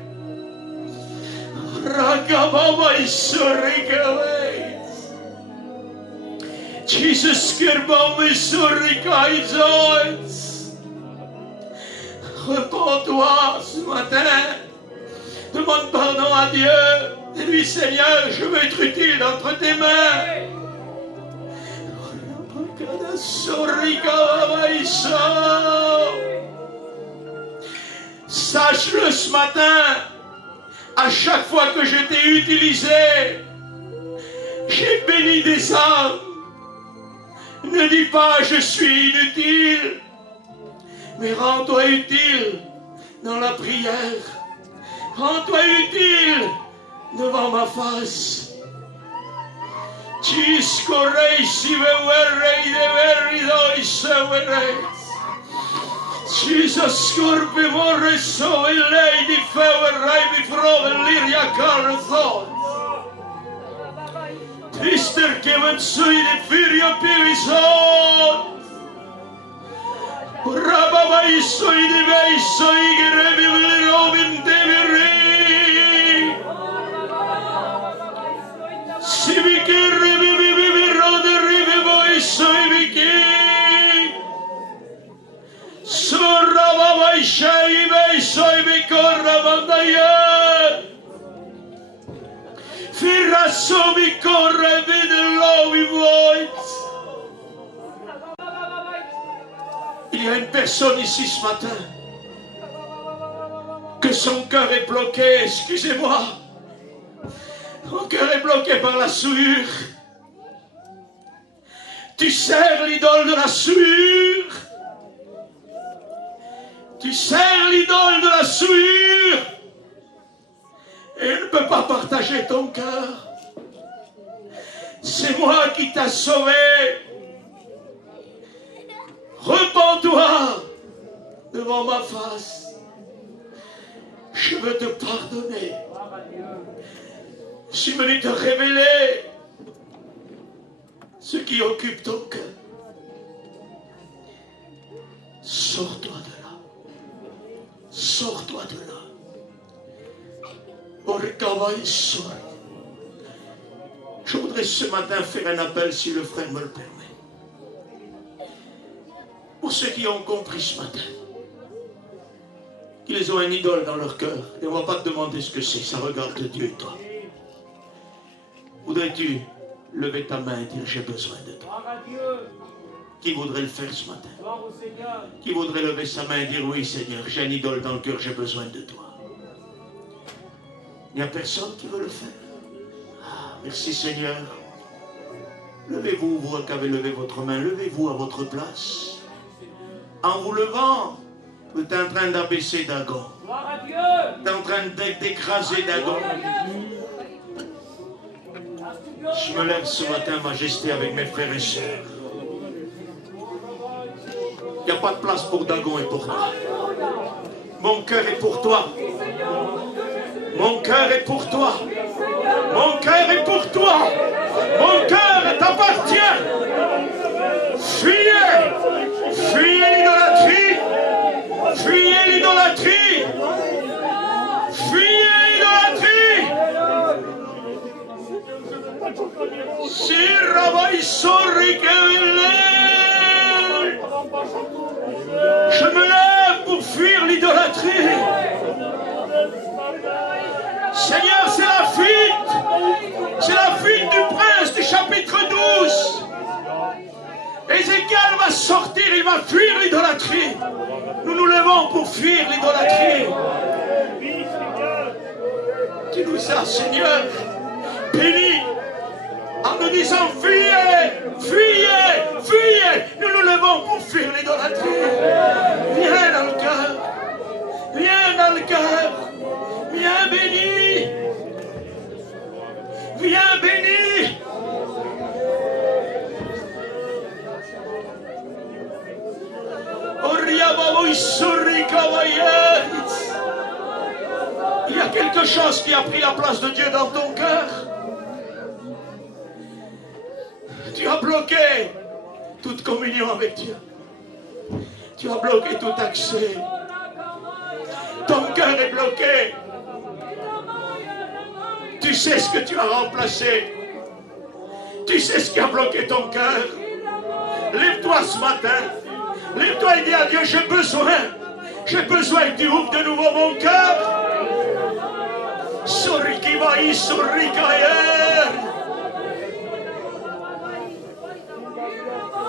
Jesus, repends-toi ce matin. Demande pardon à Dieu. Dis-lui, Seigneur, je veux être utile entre tes mains. Sache-le ce matin. À chaque fois que je t'ai utilisé, j'ai béni des âmes. Ne dis pas je suis inutile, mais rends-toi utile dans la prière. Rends-toi utile devant ma face. Jesus scorpe vorre so e lei di feu e rai mi frove liria carthon. Trister che ven sui di firio pivison. Rabavai soi di vei soi che revi li robin deveri. Si vi che revi rode rivi voi soi vi che. Sorravava i scei vei soi mi corravano da ieri. Firrasso mi corre e vede l'uomo. Il y a une personne ici ce matin que son cœur est bloqué, excusez-moi. Mon cœur est bloqué par la souillure. Tu sers l'idole de la souillure. Tu sers l'idole de la souillure. Et elle ne peut pas partager ton cœur. C'est moi qui t'a sauvé. Repends-toi devant ma face. Je veux te pardonner. Je suis venu te révéler ce qui occupe ton cœur. Sors-toi de là. Sors-toi de là. Je voudrais ce matin faire un appel si le frère me le permet. Pour ceux qui ont compris ce matin qu'ils ont un idole dans leur cœur, et on ne va pas te demander ce que c'est, ça regarde Dieu et toi. Voudrais-tu lever ta main et dire j'ai besoin de toi? Qui voudrait le faire ce matin? Qui voudrait lever sa main et dire oui Seigneur, j'ai un idole dans le cœur, j'ai besoin de toi? Il n'y a personne qui veut le faire. Ah, merci Seigneur. Levez-vous, vous qui avez levé votre main, levez-vous à votre place. En vous levant, vous êtes en train d'abaisser Dagon. Vous êtes en train d'écraser Dagon. Je me lève ce matin, Majesté, avec mes frères et sœurs. Il n'y a pas de place pour Dagon et pour toi. Mon cœur est pour toi. Mon cœur est pour toi. Mon cœur est pour toi. Mon cœur t'appartient. Fuyez. Fuyez l'idolâtrie. Fuyez l'idolâtrie. Fuyez l'idolâtrie. Je me lève pour fuir l'idolâtrie. Seigneur, c'est la fuite. C'est la fuite du prince du chapitre 12. Ézéchiel va sortir, il va fuir l'idolâtrie. Nous nous levons pour fuir l'idolâtrie. Tu nous as, Seigneur, bénis en nous disant fuyez, fuyez, fuyez. Nous nous levons pour fuir l'idolâtrie. Viens dans le cœur. Viens dans le cœur. Viens béni. Viens béni. Il y a quelque chose qui a pris la place de Dieu dans ton cœur. Tu as bloqué toute communion avec Dieu. Tu as bloqué tout accès. Ton cœur est bloqué. Tu sais ce que tu as remplacé. Tu sais ce qui a bloqué ton cœur. Lève-toi ce matin. Lève-toi et dis à Dieu, j'ai besoin que tu ouvres de nouveau mon cœur.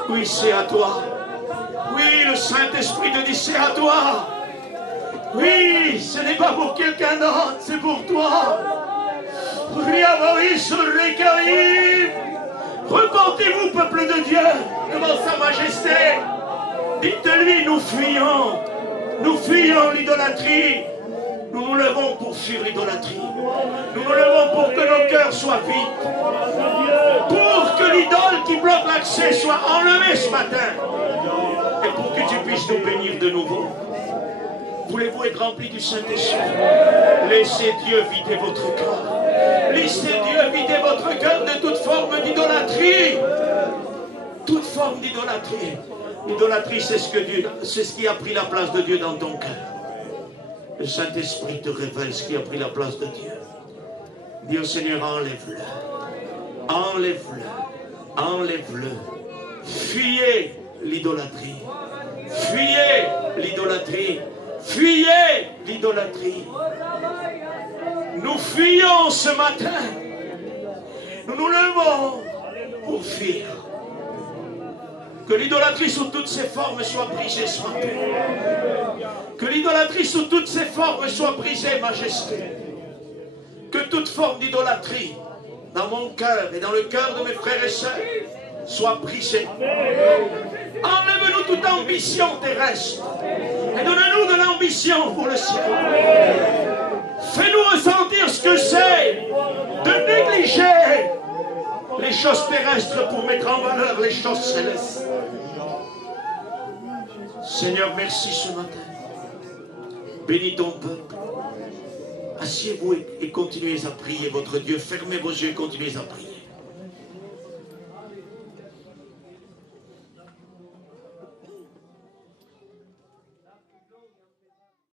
Oui, c'est à toi. Oui, le Saint-Esprit te dit, c'est à toi. Oui, ce n'est pas pour quelqu'un d'autre, c'est pour toi. Repentez-vous, peuple de Dieu, devant sa majesté. Dites-lui, nous fuyons l'idolâtrie. Nous nous levons pour fuir l'idolâtrie. Nous nous levons pour que nos cœurs soient vides. Pour que l'idole qui bloque l'accès soit enlevée ce matin. Et pour que tu puisses nous bénir de nouveau. Voulez-vous être rempli du Saint-Esprit? Laissez Dieu vider votre cœur. Laissez Dieu vider votre cœur de toute forme d'idolâtrie. Toute forme d'idolâtrie. L'idolâtrie, c'est ce qui a pris la place de Dieu dans ton cœur. Le Saint-Esprit te révèle ce qui a pris la place de Dieu. Dis au Seigneur, enlève-le. Enlève-le. Enlève-le. Fuyez l'idolâtrie. Fuyez l'idolâtrie. Fuyez l'idolâtrie. Nous fuyons ce matin. Nous nous levons pour fuir. Que l'idolâtrie sous toutes ses formes soit brisée ce matin. Que l'idolâtrie sous toutes ses formes soit brisée, Majesté. Que toute forme d'idolâtrie dans mon cœur et dans le cœur de mes frères et sœurs soit brisée. Enlève-nous toute ambition terrestre et donne-nous de l'ambition pour le ciel. Fais-nous ressentir ce que c'est de négliger les choses terrestres pour mettre en valeur les choses célestes. Seigneur, merci ce matin. Bénis ton peuple. Asseyez-vous et continuez à prier votre Dieu. Fermez vos yeux et continuez à prier.